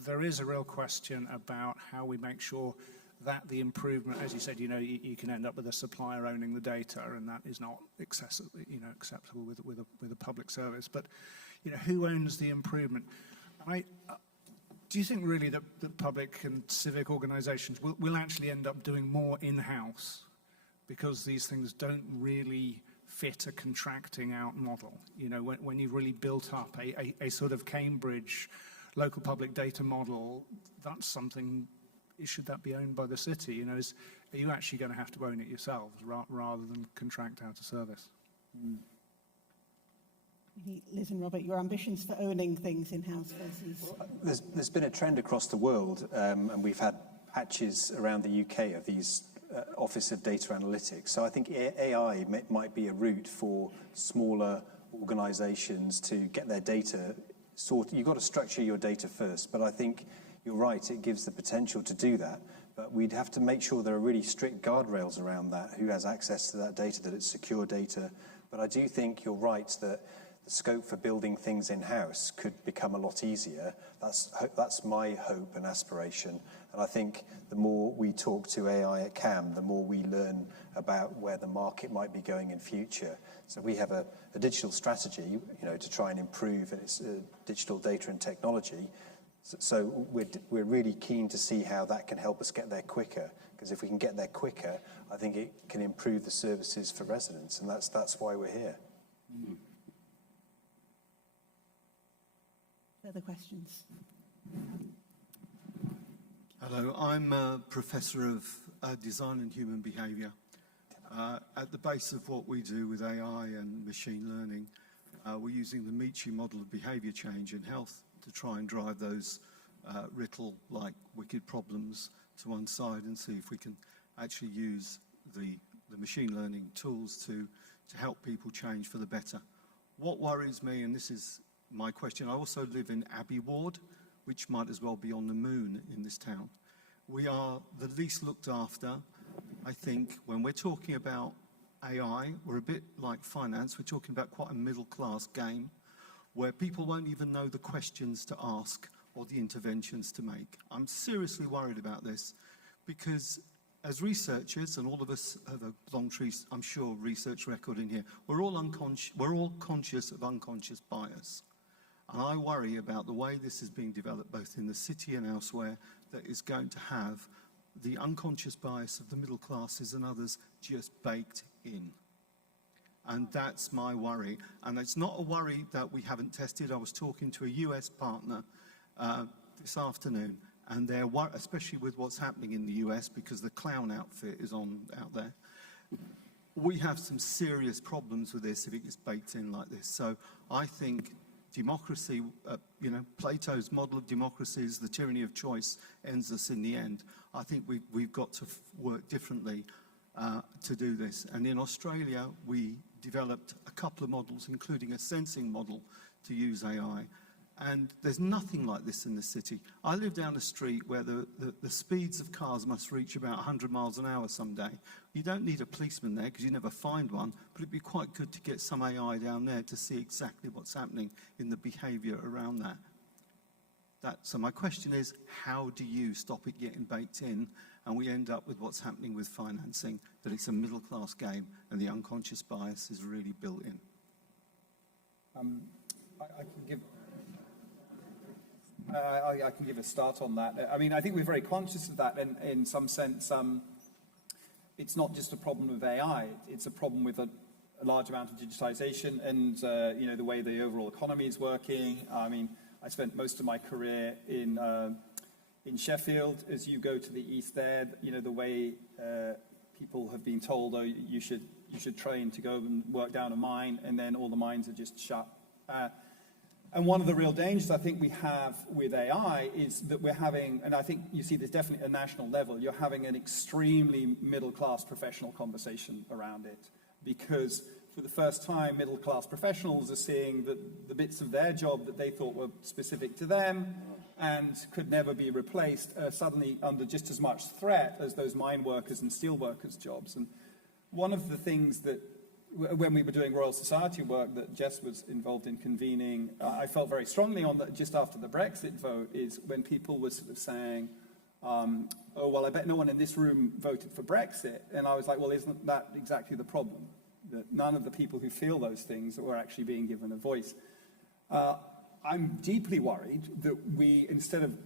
there is a real question about how we make sure that the improvement, as you said, you can end up with a supplier owning the data, and that is not acceptable with a public service. But who owns the improvement? And do you think really that public and civic organisations will actually end up doing more in-house because these things don't really fit a contracting out model? When you've really built up a sort of Cambridge local public data model, that's something. Should that be owned by the city? Are you actually going to have to own it yourselves rather than contract out a service? Liz and Robert, your ambitions for owning things in-house versus... Well, there's been a trend across the world, and we've had patches around the UK of these Office of Data Analytics. So I think AI might be a route for smaller organisations to get their data sorted. You've got to structure your data first, but I think you're right, it gives the potential to do that. But we'd have to make sure there are really strict guardrails around that, who has access to that data, that it's secure data. But I do think you're right that the scope for building things in-house could become a lot easier. That's my hope and aspiration. And I think the more we talk to AI at CAM, the more we learn about where the market might be going in future. So we have a digital strategy, to try and improve its digital data and technology. So we're really keen to see how that can help us get there quicker. Because if we can get there quicker, I think it can improve the services for residents, and that's why we're here. Mm-hmm. Further questions? Hello, I'm a professor of design and human behaviour. At the base of what we do with AI and machine learning, we're using the Michi model of behaviour change in health to try and drive those Riddle-like wicked problems to one side and see if we can actually use the machine learning tools to help people change for the better. What worries me, and this is my question, I also live in Abbey Ward, which might as well be on the moon in this town. We are the least looked after. I think when we're talking about AI, we're a bit like finance. We're talking about quite a middle-class game where people won't even know the questions to ask or the interventions to make. I'm seriously worried about this because as researchers, and all of us have a long, I'm sure, research record in here, we're all conscious of unconscious bias. And I worry about the way this is being developed both in the city and elsewhere that is going to have the unconscious bias of the middle classes and others just baked in. And that's my worry. And it's not a worry that we haven't tested. I was talking to a US partner this afternoon, and they're especially with what's happening in the US because the clown outfit is on out there. We have some serious problems with this if it gets baked in like this. So I think democracy, Plato's model of democracy is the tyranny of choice ends us in the end. I think we've got to work differently to do this. And in Australia, we developed a couple of models, including a sensing model to use AI. And there's nothing like this in the city. I live down a street where the speeds of cars must reach about 100 miles an hour someday. You don't need a policeman there because you never find one, but it'd be quite good to get some AI down there to see exactly what's happening in the behaviour around that. So my question is, how do you stop it getting baked in and we end up with what's happening with financing, that it's a middle-class game and the unconscious bias is really built in? I can give a start on that. I mean, I think we're very conscious of that in some sense. It's not just a problem of AI, it's a problem with a large amount of digitization and, the way the overall economy is working. I mean, I spent most of my career in Sheffield. As you go to the east there, the way people have been told, oh, you should train to go and work down a mine, and then all the mines are just shut. And one of the real dangers I think we have with AI is that we're having, and I think you see this definitely at a national level, you're having an extremely middle-class professional conversation around it. Because for the first time, middle-class professionals are seeing that the bits of their job that they thought were specific to them and could never be replaced are suddenly under just as much threat as those mine workers and steel workers' jobs. And one of the things that when we were doing Royal Society work that Jess was involved in convening, I felt very strongly on that just after the Brexit vote is when people were sort of saying, oh, well, I bet no one in this room voted for Brexit. And I was like, well, isn't that exactly the problem? That none of the people who feel those things were actually being given a voice. I'm deeply worried that we, instead of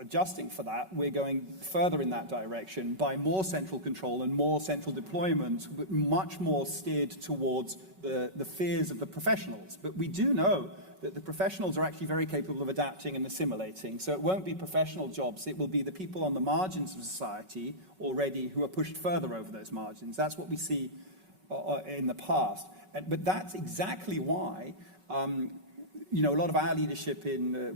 adjusting for that, we're going further in that direction by more central control and more central deployment, but much more steered towards the fears of the professionals. But we do know that the professionals are actually very capable of adapting and assimilating. So it won't be professional jobs, it will be the people on the margins of society already who are pushed further over those margins. That's what we see in the past. But that's exactly why a lot of our leadership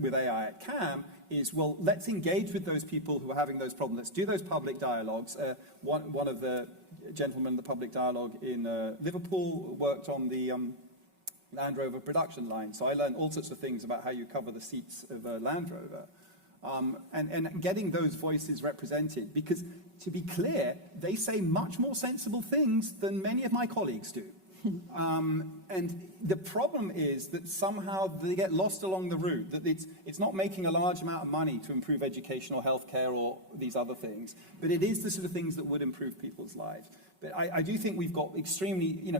with AI at CAM is, well, let's engage with those people who are having those problems. Let's do those public dialogues. One of the gentlemen in the public dialogue in Liverpool worked on the Land Rover production line. So I learned all sorts of things about how you cover the seats of a Land Rover. and getting those voices represented. Because, to be clear, they say much more sensible things than many of my colleagues do. And the problem is that somehow they get lost along the route, that it's not making a large amount of money to improve education or healthcare or these other things, but it is the sort of things that would improve people's lives. But I do think we've got extremely,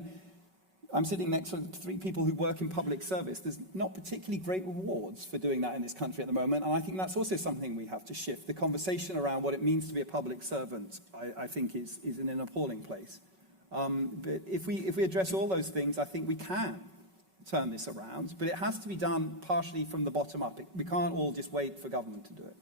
I'm sitting next to 3 people who work in public service. There's not particularly great rewards for doing that in this country at the moment, and I think that's also something we have to shift. The conversation around what it means to be a public servant, I think, is in an appalling place. But if we address all those things, I think we can turn this around. But it has to be done partially from the bottom up. We can't all just wait for government to do it.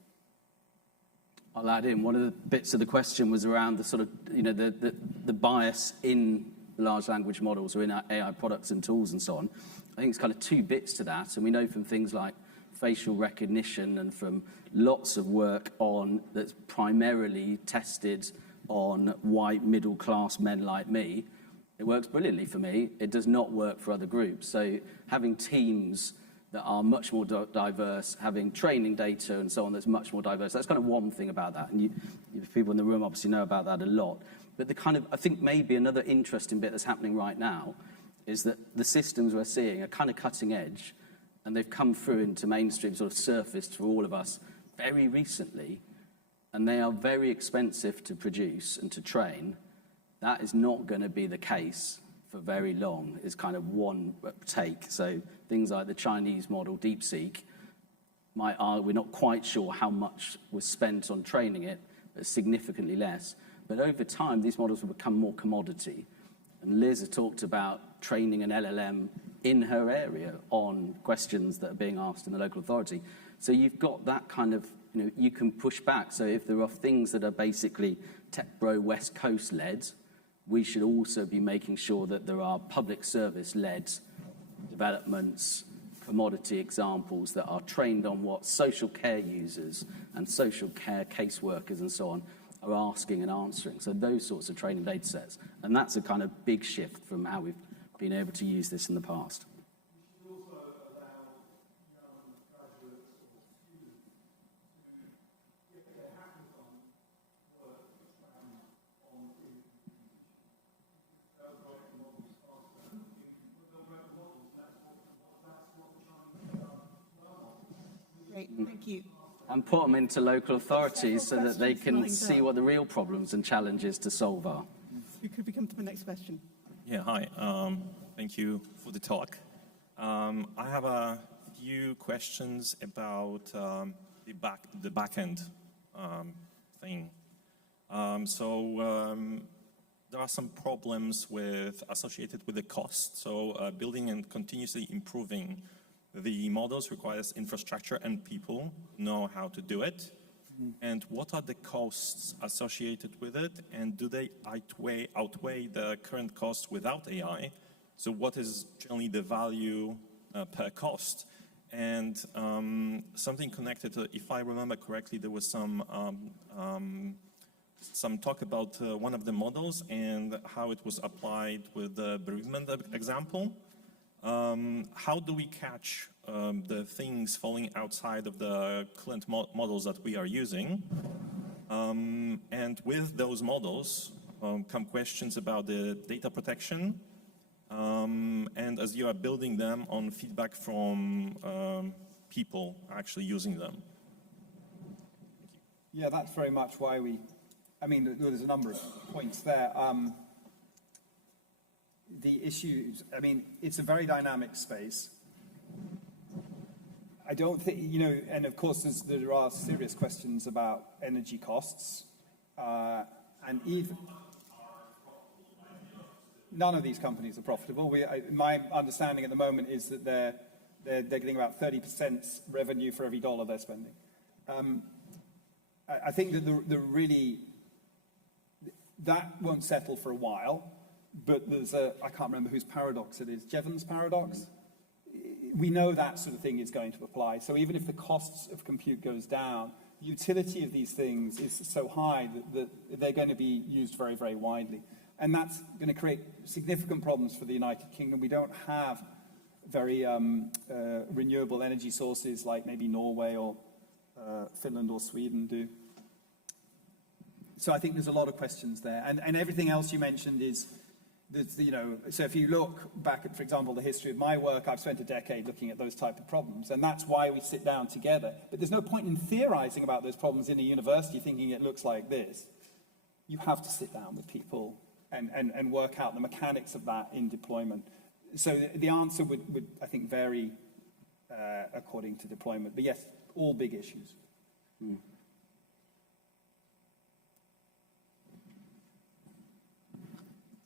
I'll add in, one of the bits of the question was around the sort of, the bias in large language models or in our AI products and tools and so on. I think it's kind of 2 bits to that. And we know from things like facial recognition and from lots of work that's primarily tested on white middle-class men like me, it works brilliantly for me. It does not work for other groups. So having teams that are much more diverse, having training data and so on that's much more diverse, that's kind of one thing about that. And people in the room obviously know about that a lot. But I think maybe another interesting bit that's happening right now is that the systems we're seeing are kind of cutting edge, and they've come through into mainstream, sort of surfaced for all of us very recently. And they are very expensive to produce and to train. That is not going to be the case for very long, is kind of one take. So things like the Chinese model, DeepSeek, we're not quite sure how much was spent on training it, but significantly less. But over time, these models will become more commodity. And Liz has talked about training an LLM in her area on questions that are being asked in the local authority. So you've got that kind of, you can push back. So if there are things that are basically tech bro West Coast led, we should also be making sure that there are public service led developments, commodity examples that are trained on what social care users and social care caseworkers and so on are asking and answering. So those sorts of training data sets. And that's a kind of big shift from how we've been able to use this in the past. Great, thank you. And put them into local authorities so that they can see what the real problems and challenges to solve are. Could we come to the next question? Yeah, hi. Thank you for the talk. I have a few questions about the back-end thing. There are some problems associated with the cost. So building and continuously improving the models requires infrastructure and people know how to do it. And what are the costs associated with it? And do they outweigh the current cost without AI? So what is generally the value per cost? And something connected to, if I remember correctly, there was some talk about one of the models and how it was applied with the bereavement example. How do we catch the things falling outside of the current models that we are using? And with those models come questions about the data protection, and as you are building them on feedback from people actually using them. Yeah, that's very much why there's a number of points there. The issues, it's a very dynamic space. I don't think, and of course there are serious questions about energy costs, and even none of these companies are profitable. My understanding at the moment is that they're getting about 30% revenue for every dollar they're spending. I think that that won't settle for a while. But there's I can't remember whose paradox it is, Jevons paradox? We know that sort of thing is going to apply. So even if the costs of compute goes down, the utility of these things is so high that they're going to be used very, very widely. And that's going to create significant problems for the United Kingdom. We don't have very renewable energy sources like maybe Norway or Finland or Sweden do. So I think there's a lot of questions there. And everything else you mentioned is, so if you look back at, for example, the history of my work, I've spent a decade looking at those type of problems, and that's why we sit down together. But there's no point in theorizing about those problems in a university thinking it looks like this. You have to sit down with people and work out the mechanics of that in deployment. So the answer would I think, vary according to deployment. But yes, all big issues. Mm.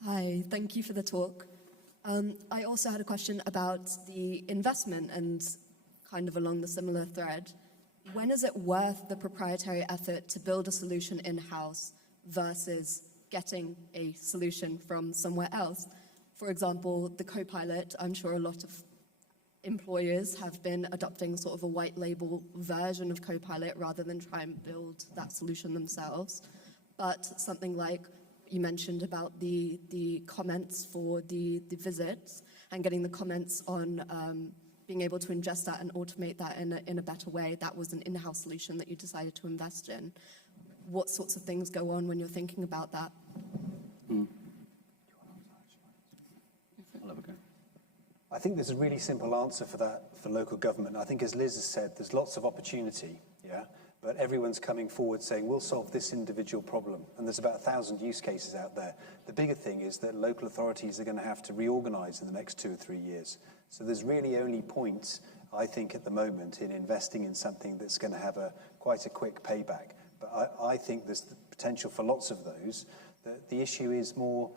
Hi, thank you for the talk. I also had a question about the investment and kind of along the similar thread. When is it worth the proprietary effort to build a solution in-house versus getting a solution from somewhere else? For example, the Copilot, I'm sure a lot of employers have been adopting sort of a white label version of Copilot rather than try and build that solution themselves. But something like you mentioned about the comments for the visits and getting the comments on being able to ingest that and automate that in a better way, that was an in-house solution that you decided to invest in. What sorts of things go on when you're thinking about that? Mm. I think there's a really simple answer for that for local government. I think, as Liz has said, there's lots of opportunity, yeah? But everyone's coming forward saying, we'll solve this individual problem. And there's about 1,000 use cases out there. The bigger thing is that local authorities are going to have to reorganize in the next 2 or 3 years. So there's really only point, I think, at the moment in investing in something that's going to have quite a quick payback. But I think there's the potential for lots of those. The issue is more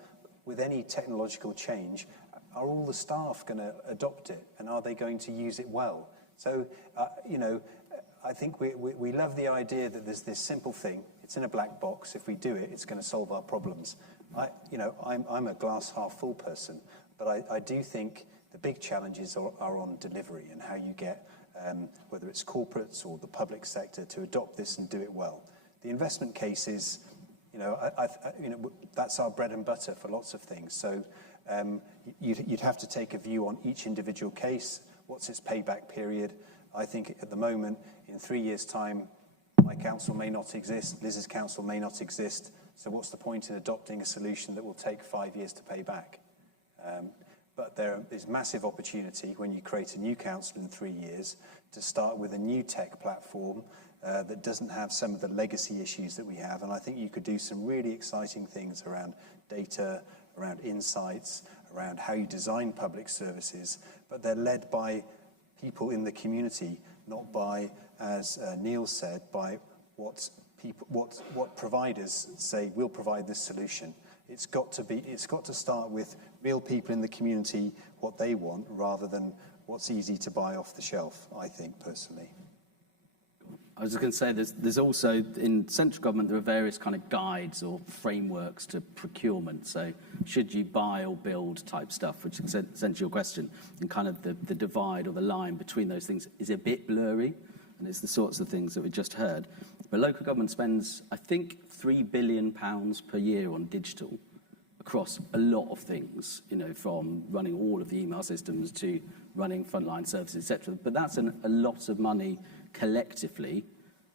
with any technological change, are all the staff going to adopt it? And are they going to use it well? So, I think we love the idea that there's this simple thing. It's in a black box. If we do it, it's going to solve our problems. I'm a glass half full person, but I do think the big challenges are on delivery and how you get, whether it's corporates or the public sector, to adopt this and do it well. The investment case is, that's our bread and butter for lots of things. So you'd have to take a view on each individual case. What's its payback period? I think at the moment, in 3 years' time, my council may not exist, Liz's council may not exist, so what's the point in adopting a solution that will take 5 years to pay back? But there is massive opportunity when you create a new council in 3 years to start with a new tech platform that doesn't have some of the legacy issues that we have, and I think you could do some really exciting things around data, around insights, around how you design public services, but they're led by people in the community, not by, as Neil said, by what providers say will provide this solution. It's got to start with real people in the community, what they want, rather than what's easy to buy off the shelf, I think, personally. I was going to say, there's also, in central government, there are various kind of guides or frameworks to procurement. So should you buy or build type stuff, which is essentially your question, and kind of the divide or the line between those things is a bit blurry, and it's the sorts of things that we just heard. But local government spends, I think, £3 billion per year on digital across a lot of things, from running all of the email systems to running frontline services, etc. But that's a lot of money collectively.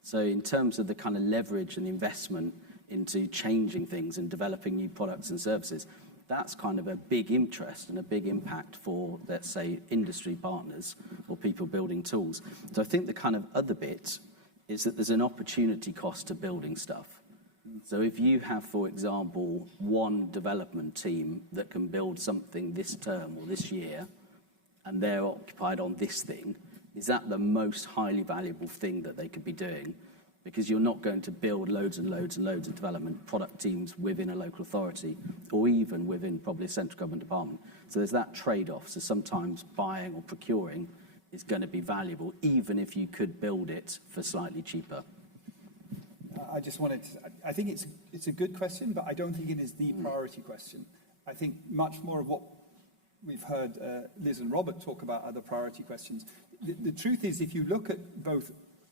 So in terms of the kind of leverage and investment into changing things and developing new products and services, that's kind of a big interest and a big impact for, let's say, industry partners or people building tools. So I think the kind of other bit is that there's an opportunity cost to building stuff. So if you have, for example, one development team that can build something this term or this year, and they're occupied on this thing, is that the most highly valuable thing that they could be doing? Because you're not going to build loads and loads and loads of development product teams within a local authority or even within probably a central government department. So there's that trade-off. So sometimes buying or procuring is going to be valuable, even if you could build it for slightly cheaper. I just wanted to, I think it's a good question, but I don't think it is the priority question. I think much more of what we've heard Liz and Robert talk about are the priority questions. The truth is, if you look at both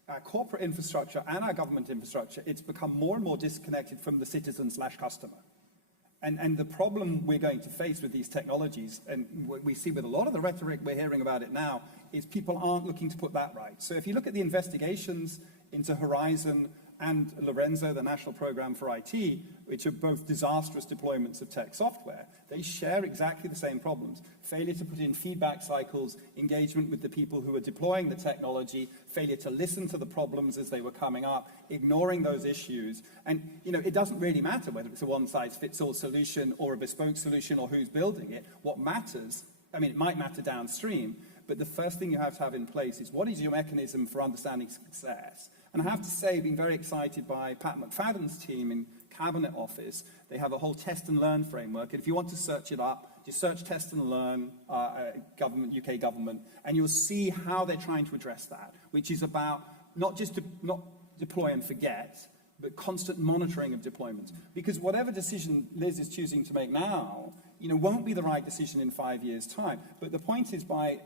our corporate infrastructure and our government infrastructure, it's become more and more disconnected from the citizen/customer. And the problem we're going to face with these technologies, and what we see with a lot of the rhetoric we're hearing about it now, is people aren't looking to put that right. So if you look at the investigations into Horizon and Lorenzo, the National Program for IT, which are both disastrous deployments of tech software, they share exactly the same problems. Failure to put in feedback cycles, engagement with the people who are deploying the technology, failure to listen to the problems as they were coming up, ignoring those issues. And, you know, it doesn't really matter whether it's a one-size-fits-all solution or a bespoke solution or who's building it. What matters, I mean, it might matter downstream, but the first thing you have to have in place is what is your mechanism for understanding success? And I have to say, being very excited by Pat McFadden's team in Cabinet Office. They have a whole test and learn framework. And if you want to search it up, just search test and learn government, UK government, and you'll see how they're trying to address that, which is about not deploy and forget, but constant monitoring of deployments. Because whatever decision Liz is choosing to make now, you know, won't be the right decision in 5 years' time. But the point is, by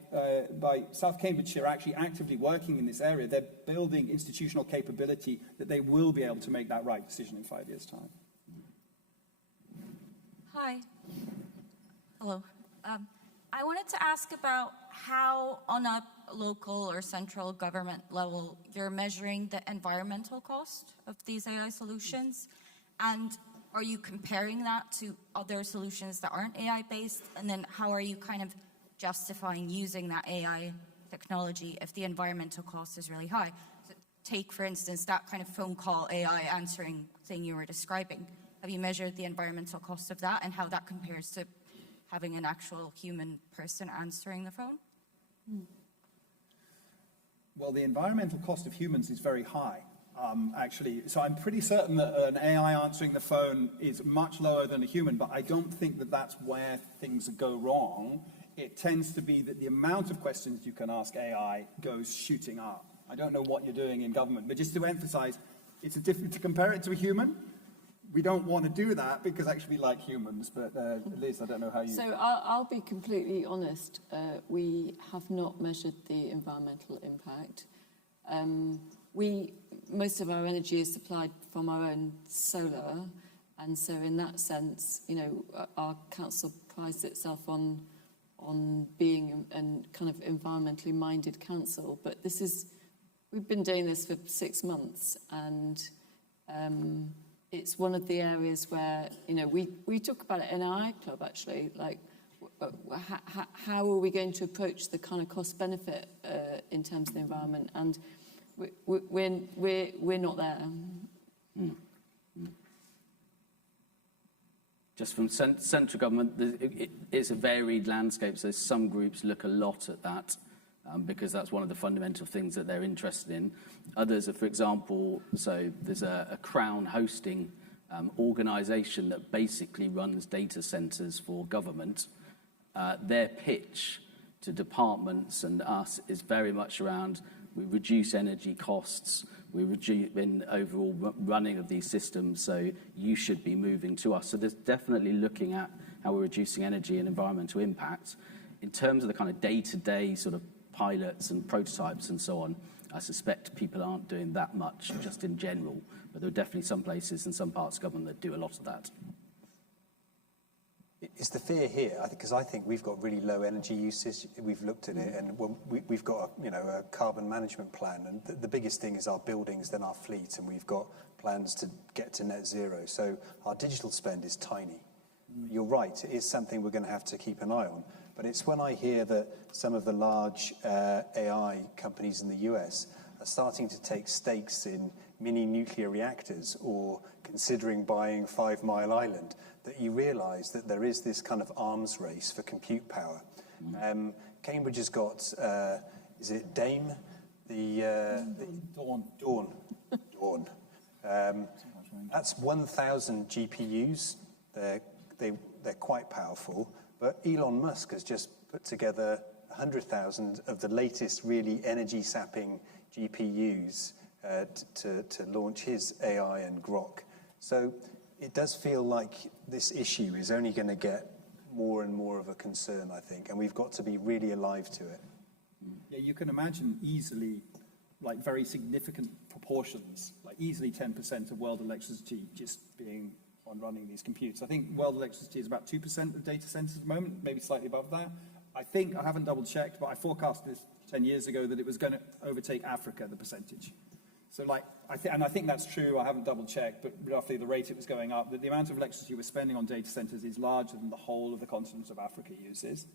South Cambridgeshire actually actively working in this area, they're building institutional capability that they will be able to make that right decision in 5 years' time. Hi. Hello. I wanted to ask about how, on a local or central government level, you're measuring the environmental cost of these AI solutions, and are you comparing that to other solutions that aren't AI-based? And then how are you kind of justifying using that AI technology if the environmental cost is really high? So take, for instance, that kind of phone call AI answering thing you were describing. Have you measured the environmental cost of that and how that compares to having an actual human person answering the phone? Well, the environmental cost of humans is very high. Actually, so I'm pretty certain that an AI answering the phone is much lower than a human, but I don't think that that's where things go wrong. It tends to be that the amount of questions you can ask AI goes shooting up. I don't know what you're doing in government, but just to emphasize, it's a different, to compare it to a human, we don't want to do that because actually we like humans, but Liz, I don't know how you... So I'll be completely honest, we have not measured the environmental impact. Most of our energy is supplied from our own solar, and so in that sense, you know, our council prides itself on being a kind of environmentally minded council. But we've been doing this for 6 months, and it's one of the areas where, you know, we talk about it in our club actually, like how are we going to approach the kind of cost benefit in terms of the environment, and we're not there. Just from central government, it's a varied landscape. So some groups look a lot at that because that's one of the fundamental things that they're interested in. Others are, for example, so there's a Crown hosting organisation that basically runs data centres for government. Their pitch to departments and us is very much around: we reduce energy costs, we reduce in overall running of these systems, so you should be moving to us. So there's definitely looking at how we're reducing energy and environmental impact. In terms of the kind of day-to-day sort of pilots and prototypes and so on, I suspect people aren't doing that much just in general, but there are definitely some places and some parts of government that do a lot of that. Is the fear here? Because I think we've got really low energy usage. We've looked at it, and we've got a carbon management plan. And the biggest thing is our buildings, then our fleet, and we've got plans to get to net zero. So our digital spend is tiny. You're right; it is something we're going to have to keep an eye on. But it's when I hear that some of the large AI companies in the US are starting to take stakes in mini nuclear reactors or considering buying 5 Mile Island, that you realise that there is this kind of arms race for compute power. Cambridge has got, is it DAME? Dawn. That's 1,000 GPUs. They're quite powerful. But Elon Musk has just put together 100,000 of the latest really energy-sapping GPUs to launch his AI and Grok. So it does feel like this issue is only going to get more and more of a concern, I think, and we've got to be really alive to it. Yeah, you can imagine easily, like very significant proportions, like easily 10% of world electricity just being on running these computers. I think world electricity is about 2% of data centers at the moment, maybe slightly above that. I think, I haven't double checked, but I forecast this 10 years ago that it was going to overtake Africa, the percentage. So I think that's true, I haven't double checked, but roughly the rate it was going up, that the amount of electricity we're spending on data centers is larger than the whole of the continent of Africa uses.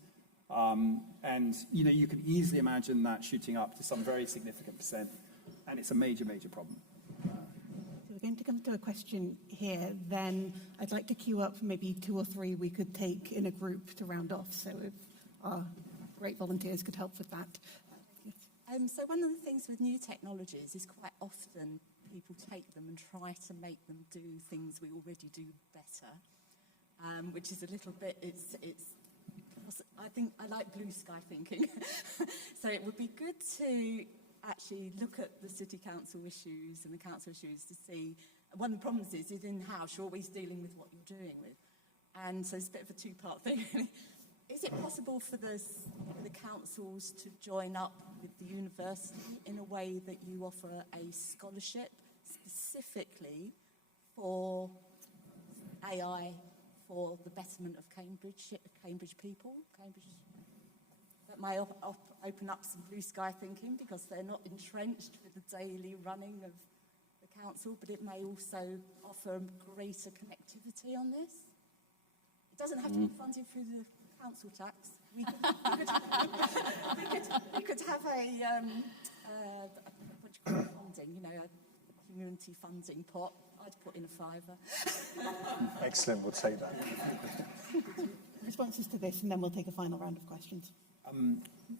And you can easily imagine that shooting up to some very significant percent, and it's a major, major problem. So we're going to come to a question here, then I'd like to queue up maybe 2 or 3 we could take in a group to round off, so if our great volunteers could help with that. So one of the things with new technologies is quite often people take them and try to make them do things we already do better, which is a little bit, I think I like blue sky thinking. So it would be good to actually look at the city council issues and the council issues to see, one of the problems is in-house, you're always dealing with what you're doing with. And so it's a bit of a two-part thing, really. Is it possible for the councils to join up with the university in a way that you offer a scholarship specifically for AI for the betterment of Cambridge people? That may open up some blue sky thinking because they're not entrenched with the daily running of the council, but it may also offer greater connectivity on this. It doesn't have to be funded through the council tax. We could have a what do you call it, funding, a community funding pot. I'd put in a £5. Excellent, we'll take that. Responses to this, and then we'll take a final round of questions.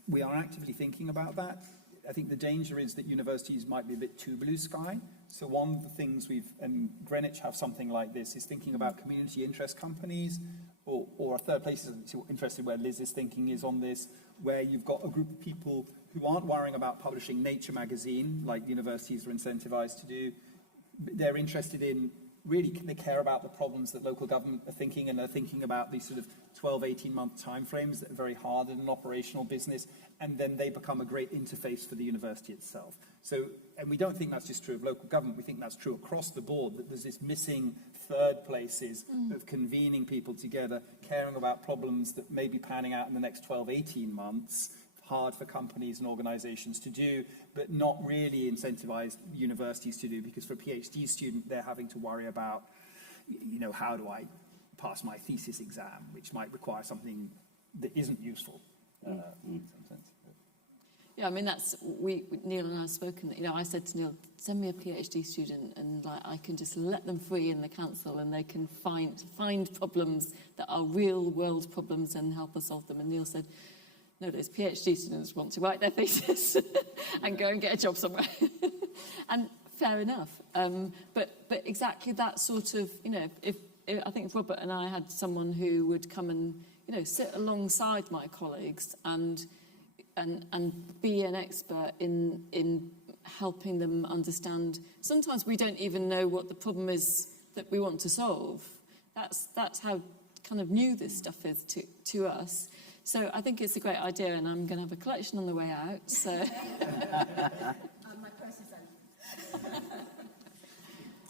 We are actively thinking about that. I think the danger is that universities might be a bit too blue sky. So one of the things and Greenwich have something like this, is thinking about community interest companies, or a third place is interested where Liz is thinking is on this, where you've got a group of people who aren't worrying about publishing Nature magazine, like universities are incentivized to do. They're interested in, really, they care about the problems that local government are thinking, and they're thinking about these sort of 12, 18-month timeframes that are very hard in an operational business, and then they become a great interface for the university itself. So, and we don't think that's just true of local government, we think that's true across the board, that there's this missing third places of convening people together, caring about problems that may be panning out in the next 12, 18 months, hard for companies and organizations to do, but not really incentivized universities to do, because for a PhD student, they're having to worry about, how do I pass my thesis exam, which might require something that isn't useful in some sense. Yeah, I mean, Neil and I have spoken, I said to Neil, send me a PhD student and I can just let them free in the council and they can find problems that are real world problems and help us solve them. And Neil said, no, those PhD students want to write their thesis and go and get a job somewhere. And fair enough. But exactly that sort of, if I think if Robert and I had someone who would come and, sit alongside my colleagues and be an expert in helping them understand. Sometimes we don't even know what the problem is that we want to solve. That's how kind of new this stuff is to us. So I think it's a great idea, and I'm going to have a collection on the way out. So my purse is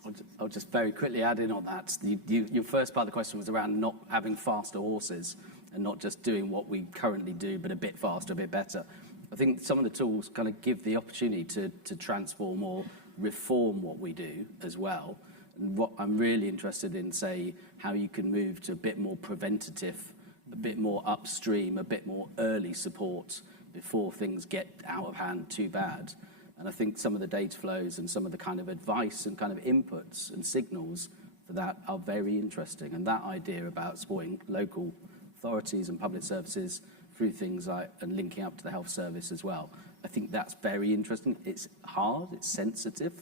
empty. I'll just very quickly add in on that. Your first part of the question was around not having faster horses and not just doing what we currently do, but a bit faster, a bit better. I think some of the tools kind of give the opportunity to transform or reform what we do as well. And what I'm really interested in, say, how you can move to a bit more preventative, a bit more upstream, a bit more early support before things get out of hand too bad. And I think some of the data flows and some of the kind of advice and kind of inputs and signals for that are very interesting. And that idea about supporting local authorities and public services through things like, and linking up to the health service as well, I think that's very interesting. It's hard, it's sensitive.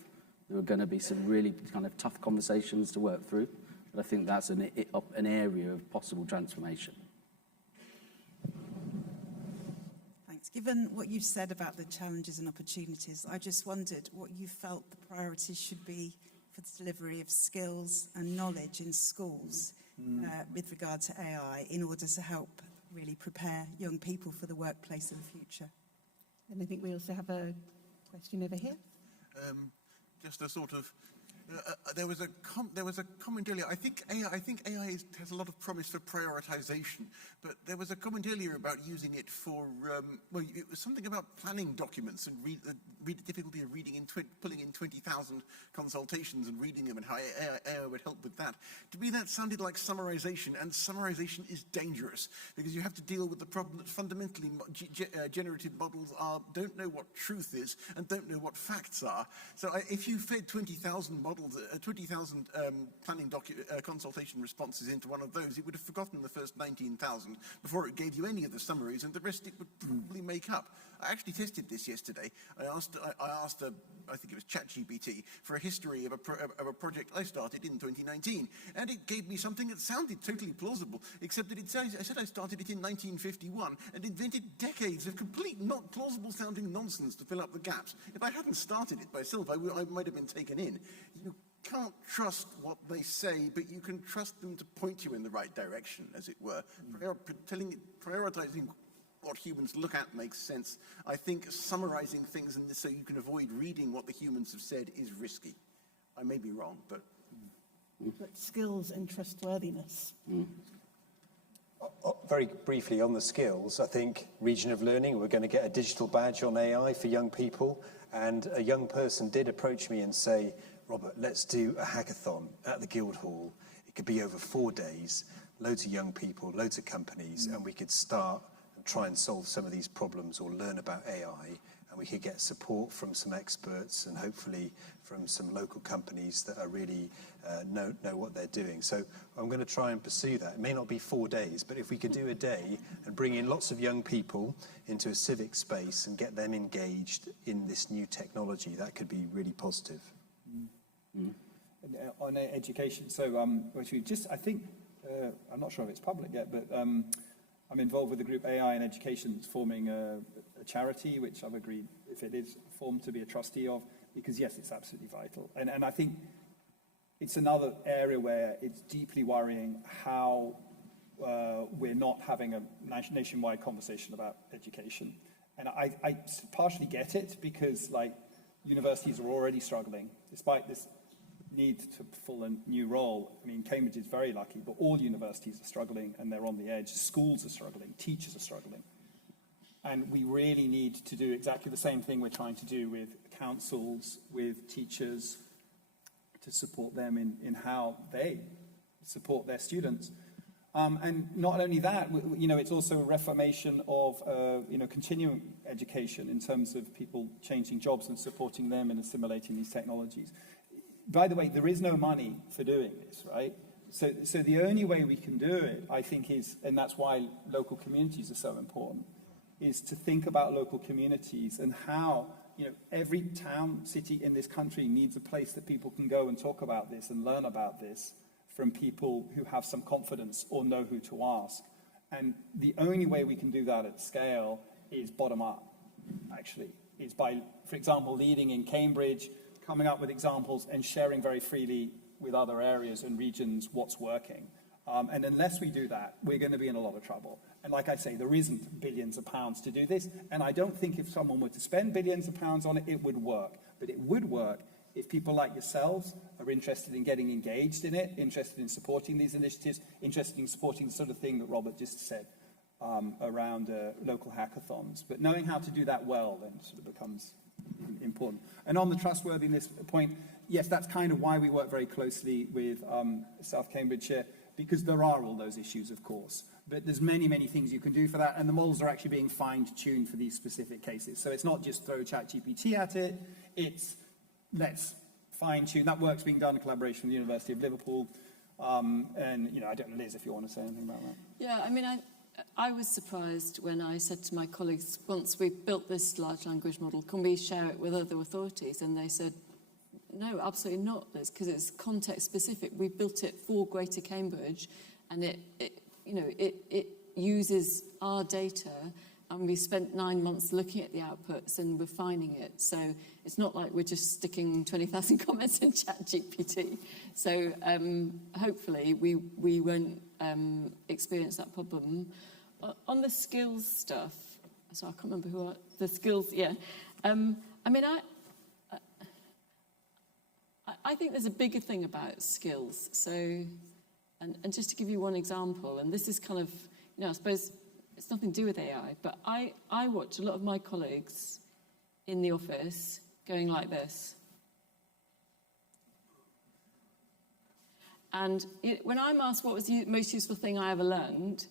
There are going to be some really kind of tough conversations to work through. But I think that's an area of possible transformation. Thanks. Given what you've said about the challenges and opportunities, I just wondered what you felt the priorities should be for the delivery of skills and knowledge in schools with regard to AI in order to help really prepare young people for the workplace of the future. And I think we also have a question over here. Just a sort of There was a comment earlier. I think AI has a lot of promise for prioritization, but there was a comment earlier about using it for it was something about planning documents and the difficulty of pulling in 20,000 consultations and reading them, and how AI would help with that. To me, that sounded like summarization, and summarization is dangerous because you have to deal with the problem that fundamentally generative models don't know what truth is and don't know what facts are. So if you fed 20,000 models, 20,000 planning consultation responses into one of those, it would have forgotten the first 19,000 before it gave you any of the summaries, and the rest it would probably make up. I actually tested this yesterday. I asked I think it was ChatGPT, for a history of a project I started in 2019, and it gave me something that sounded totally plausible, except that I said I started it in 1951 and invented decades of complete not plausible sounding nonsense to fill up the gaps. If I hadn't started it myself, I might have been taken in. You can't trust what they say, but you can trust them to point you in the right direction, as it were. Prioritizing what humans look at makes sense. I think summarizing things so you can avoid reading what the humans have said is risky. I may be wrong, but... But skills and trustworthiness. Very briefly on the skills, I think region of learning, we're going to get a digital badge on AI for young people, and a young person did approach me and say, Robert, let's do a hackathon at the Guildhall. It could be over 4 days, loads of young people, loads of companies, and we could start and try and solve some of these problems or learn about AI, and we could get support from some experts and hopefully from some local companies that are really know what they're doing. So I'm going to try and pursue that. It may not be 4 days, but if we could do a day and bring in lots of young people into a civic space and get them engaged in this new technology, that could be really positive. On education, so I think, I'm not sure if it's public yet, but I'm involved with the group AI in Education that's forming a charity, which I've agreed, if it is formed, to be a trustee of, because yes, it's absolutely vital. And I think it's another area where it's deeply worrying how we're not having a nationwide conversation about education. And I partially get it, because universities are already struggling, despite this need to fill a new role. I mean, Cambridge is very lucky, but all universities are struggling and they're on the edge. Schools are struggling, teachers are struggling. And we really need to do exactly the same thing we're trying to do with councils, with teachers, to support them in how they support their students. And not only that, it's also a reformation of, continuing education in terms of people changing jobs and supporting them and assimilating these technologies. By the way, there is no money for doing this, right? So the only way we can do it, I think, is, and that's why local communities are so important, is to think about local communities and how, every town, city in this country needs a place that people can go and talk about this and learn about this from people who have some confidence or know who to ask. And the only way we can do that at scale is bottom up, actually. Is by, for example, leading in Cambridge, coming up with examples and sharing very freely with other areas and regions what's working. And unless we do that, we're going to be in a lot of trouble. And like I say, there isn't billions of pounds to do this. And I don't think if someone were to spend billions of pounds on it, it would work. But it would work if people like yourselves are interested in getting engaged in it, interested in supporting these initiatives, interested in supporting the sort of thing that Robert just said around local hackathons. But knowing how to do that well then sort of becomes important. And on the trustworthiness point, yes, that's kind of why we work very closely with South Cambridgeshire, because there are all those issues, of course. But there's many, many things you can do for that, and the models are actually being fine-tuned for these specific cases. So it's not just throw ChatGPT at it, it's let's fine-tune. That work's being done in collaboration with the University of Liverpool. And, I don't know, Liz, if you want to say anything about that. Yeah, I mean, I was surprised when I said to my colleagues, once we've built this large language model, can we share it with other authorities? And they said, no, absolutely not, Liz, because it's context specific. We built it for Greater Cambridge, and it uses our data, and we spent 9 months looking at the outputs and refining it. So it's not like we're just sticking 20,000 comments in ChatGPT. So hopefully we won't experience that problem. On the skills stuff, so I can't remember I think there's a bigger thing about skills. So, and just to give you one example, and this is kind of, I suppose it's nothing to do with AI, but I watch a lot of my colleagues in the office going like this. And when I'm asked what was the most useful thing I ever learned,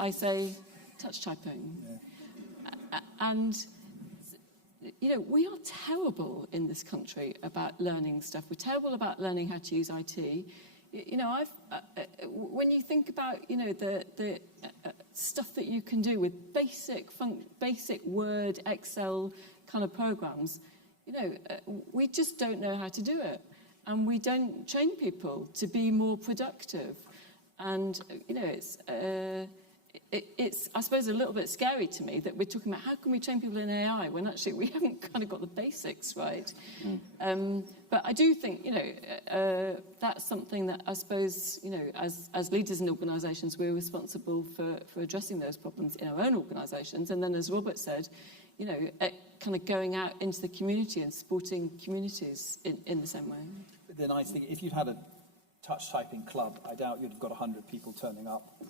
I say touch typing. Yeah. And, we are terrible in this country about learning stuff. We're terrible about learning how to use IT. When you think about, the stuff that you can do with basic Word, Excel kind of programs, we just don't know how to do it. And we don't train people to be more productive. And, it's, I suppose, a little bit scary to me that we're talking about how can we train people in AI when actually we haven't kind of got the basics right. But I do think, that's something that I suppose, as leaders in organisations, we're responsible for addressing those problems in our own organisations. And then, as Robert said, kind of going out into the community and supporting communities in the same way. The nice thing, if you'd had a touch typing club, I doubt you'd have got 100 people turning up.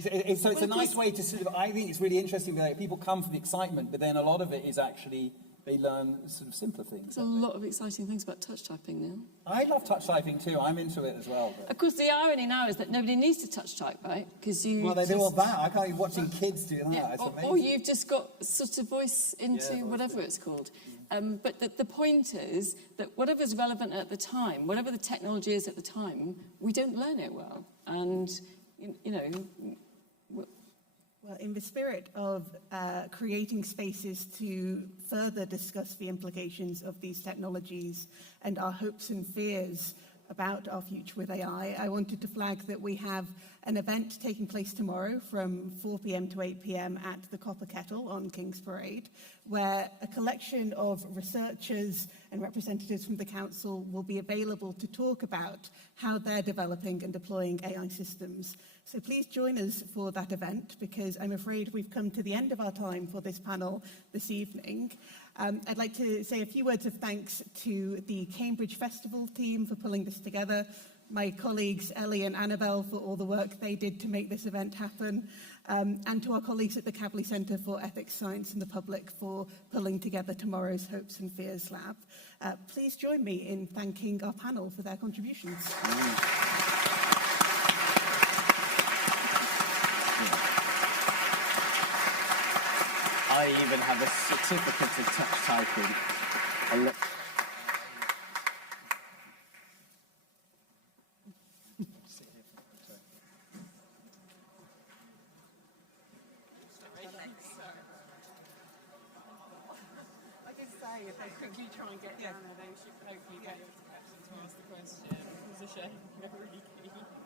So it's a nice way to sort of, I think it's really interesting that people come for the excitement, but then a lot of it is actually, they learn sort of simpler things. There's a lot of exciting things about touch typing now. I love touch typing too, I'm into it as well. But. Of course, the irony now is that nobody needs to touch type, right? Because Well, they do all that. I can't be watching kids do that. Yeah, It's amazing. or you've just got sort of voice into whatever it's called. But the point is that whatever's relevant at the time, whatever the technology is at the time, we don't learn it well. And, Well, in the spirit of creating spaces to further discuss the implications of these technologies and our hopes and fears about our future with AI, I wanted to flag that we have an event taking place tomorrow from 4 p.m. to 8 p.m. at the Copper Kettle on King's Parade, where a collection of researchers and representatives from the council will be available to talk about how they're developing and deploying AI systems. So please join us for that event, because I'm afraid we've come to the end of our time for this panel this evening. I'd like to say a few words of thanks to the Cambridge Festival team for pulling this together, my colleagues Ellie and Annabelle for all the work they did to make this event happen, and to our colleagues at the Kavli Centre for Ethics, Science and the Public for pulling together tomorrow's Hopes and Fears Lab. Please join me in thanking our panel for their contributions. I even have a certificate of touch typing. I did say if they quickly try and get down there, they should hopefully get to ask the question. It was a shame. They're really keen.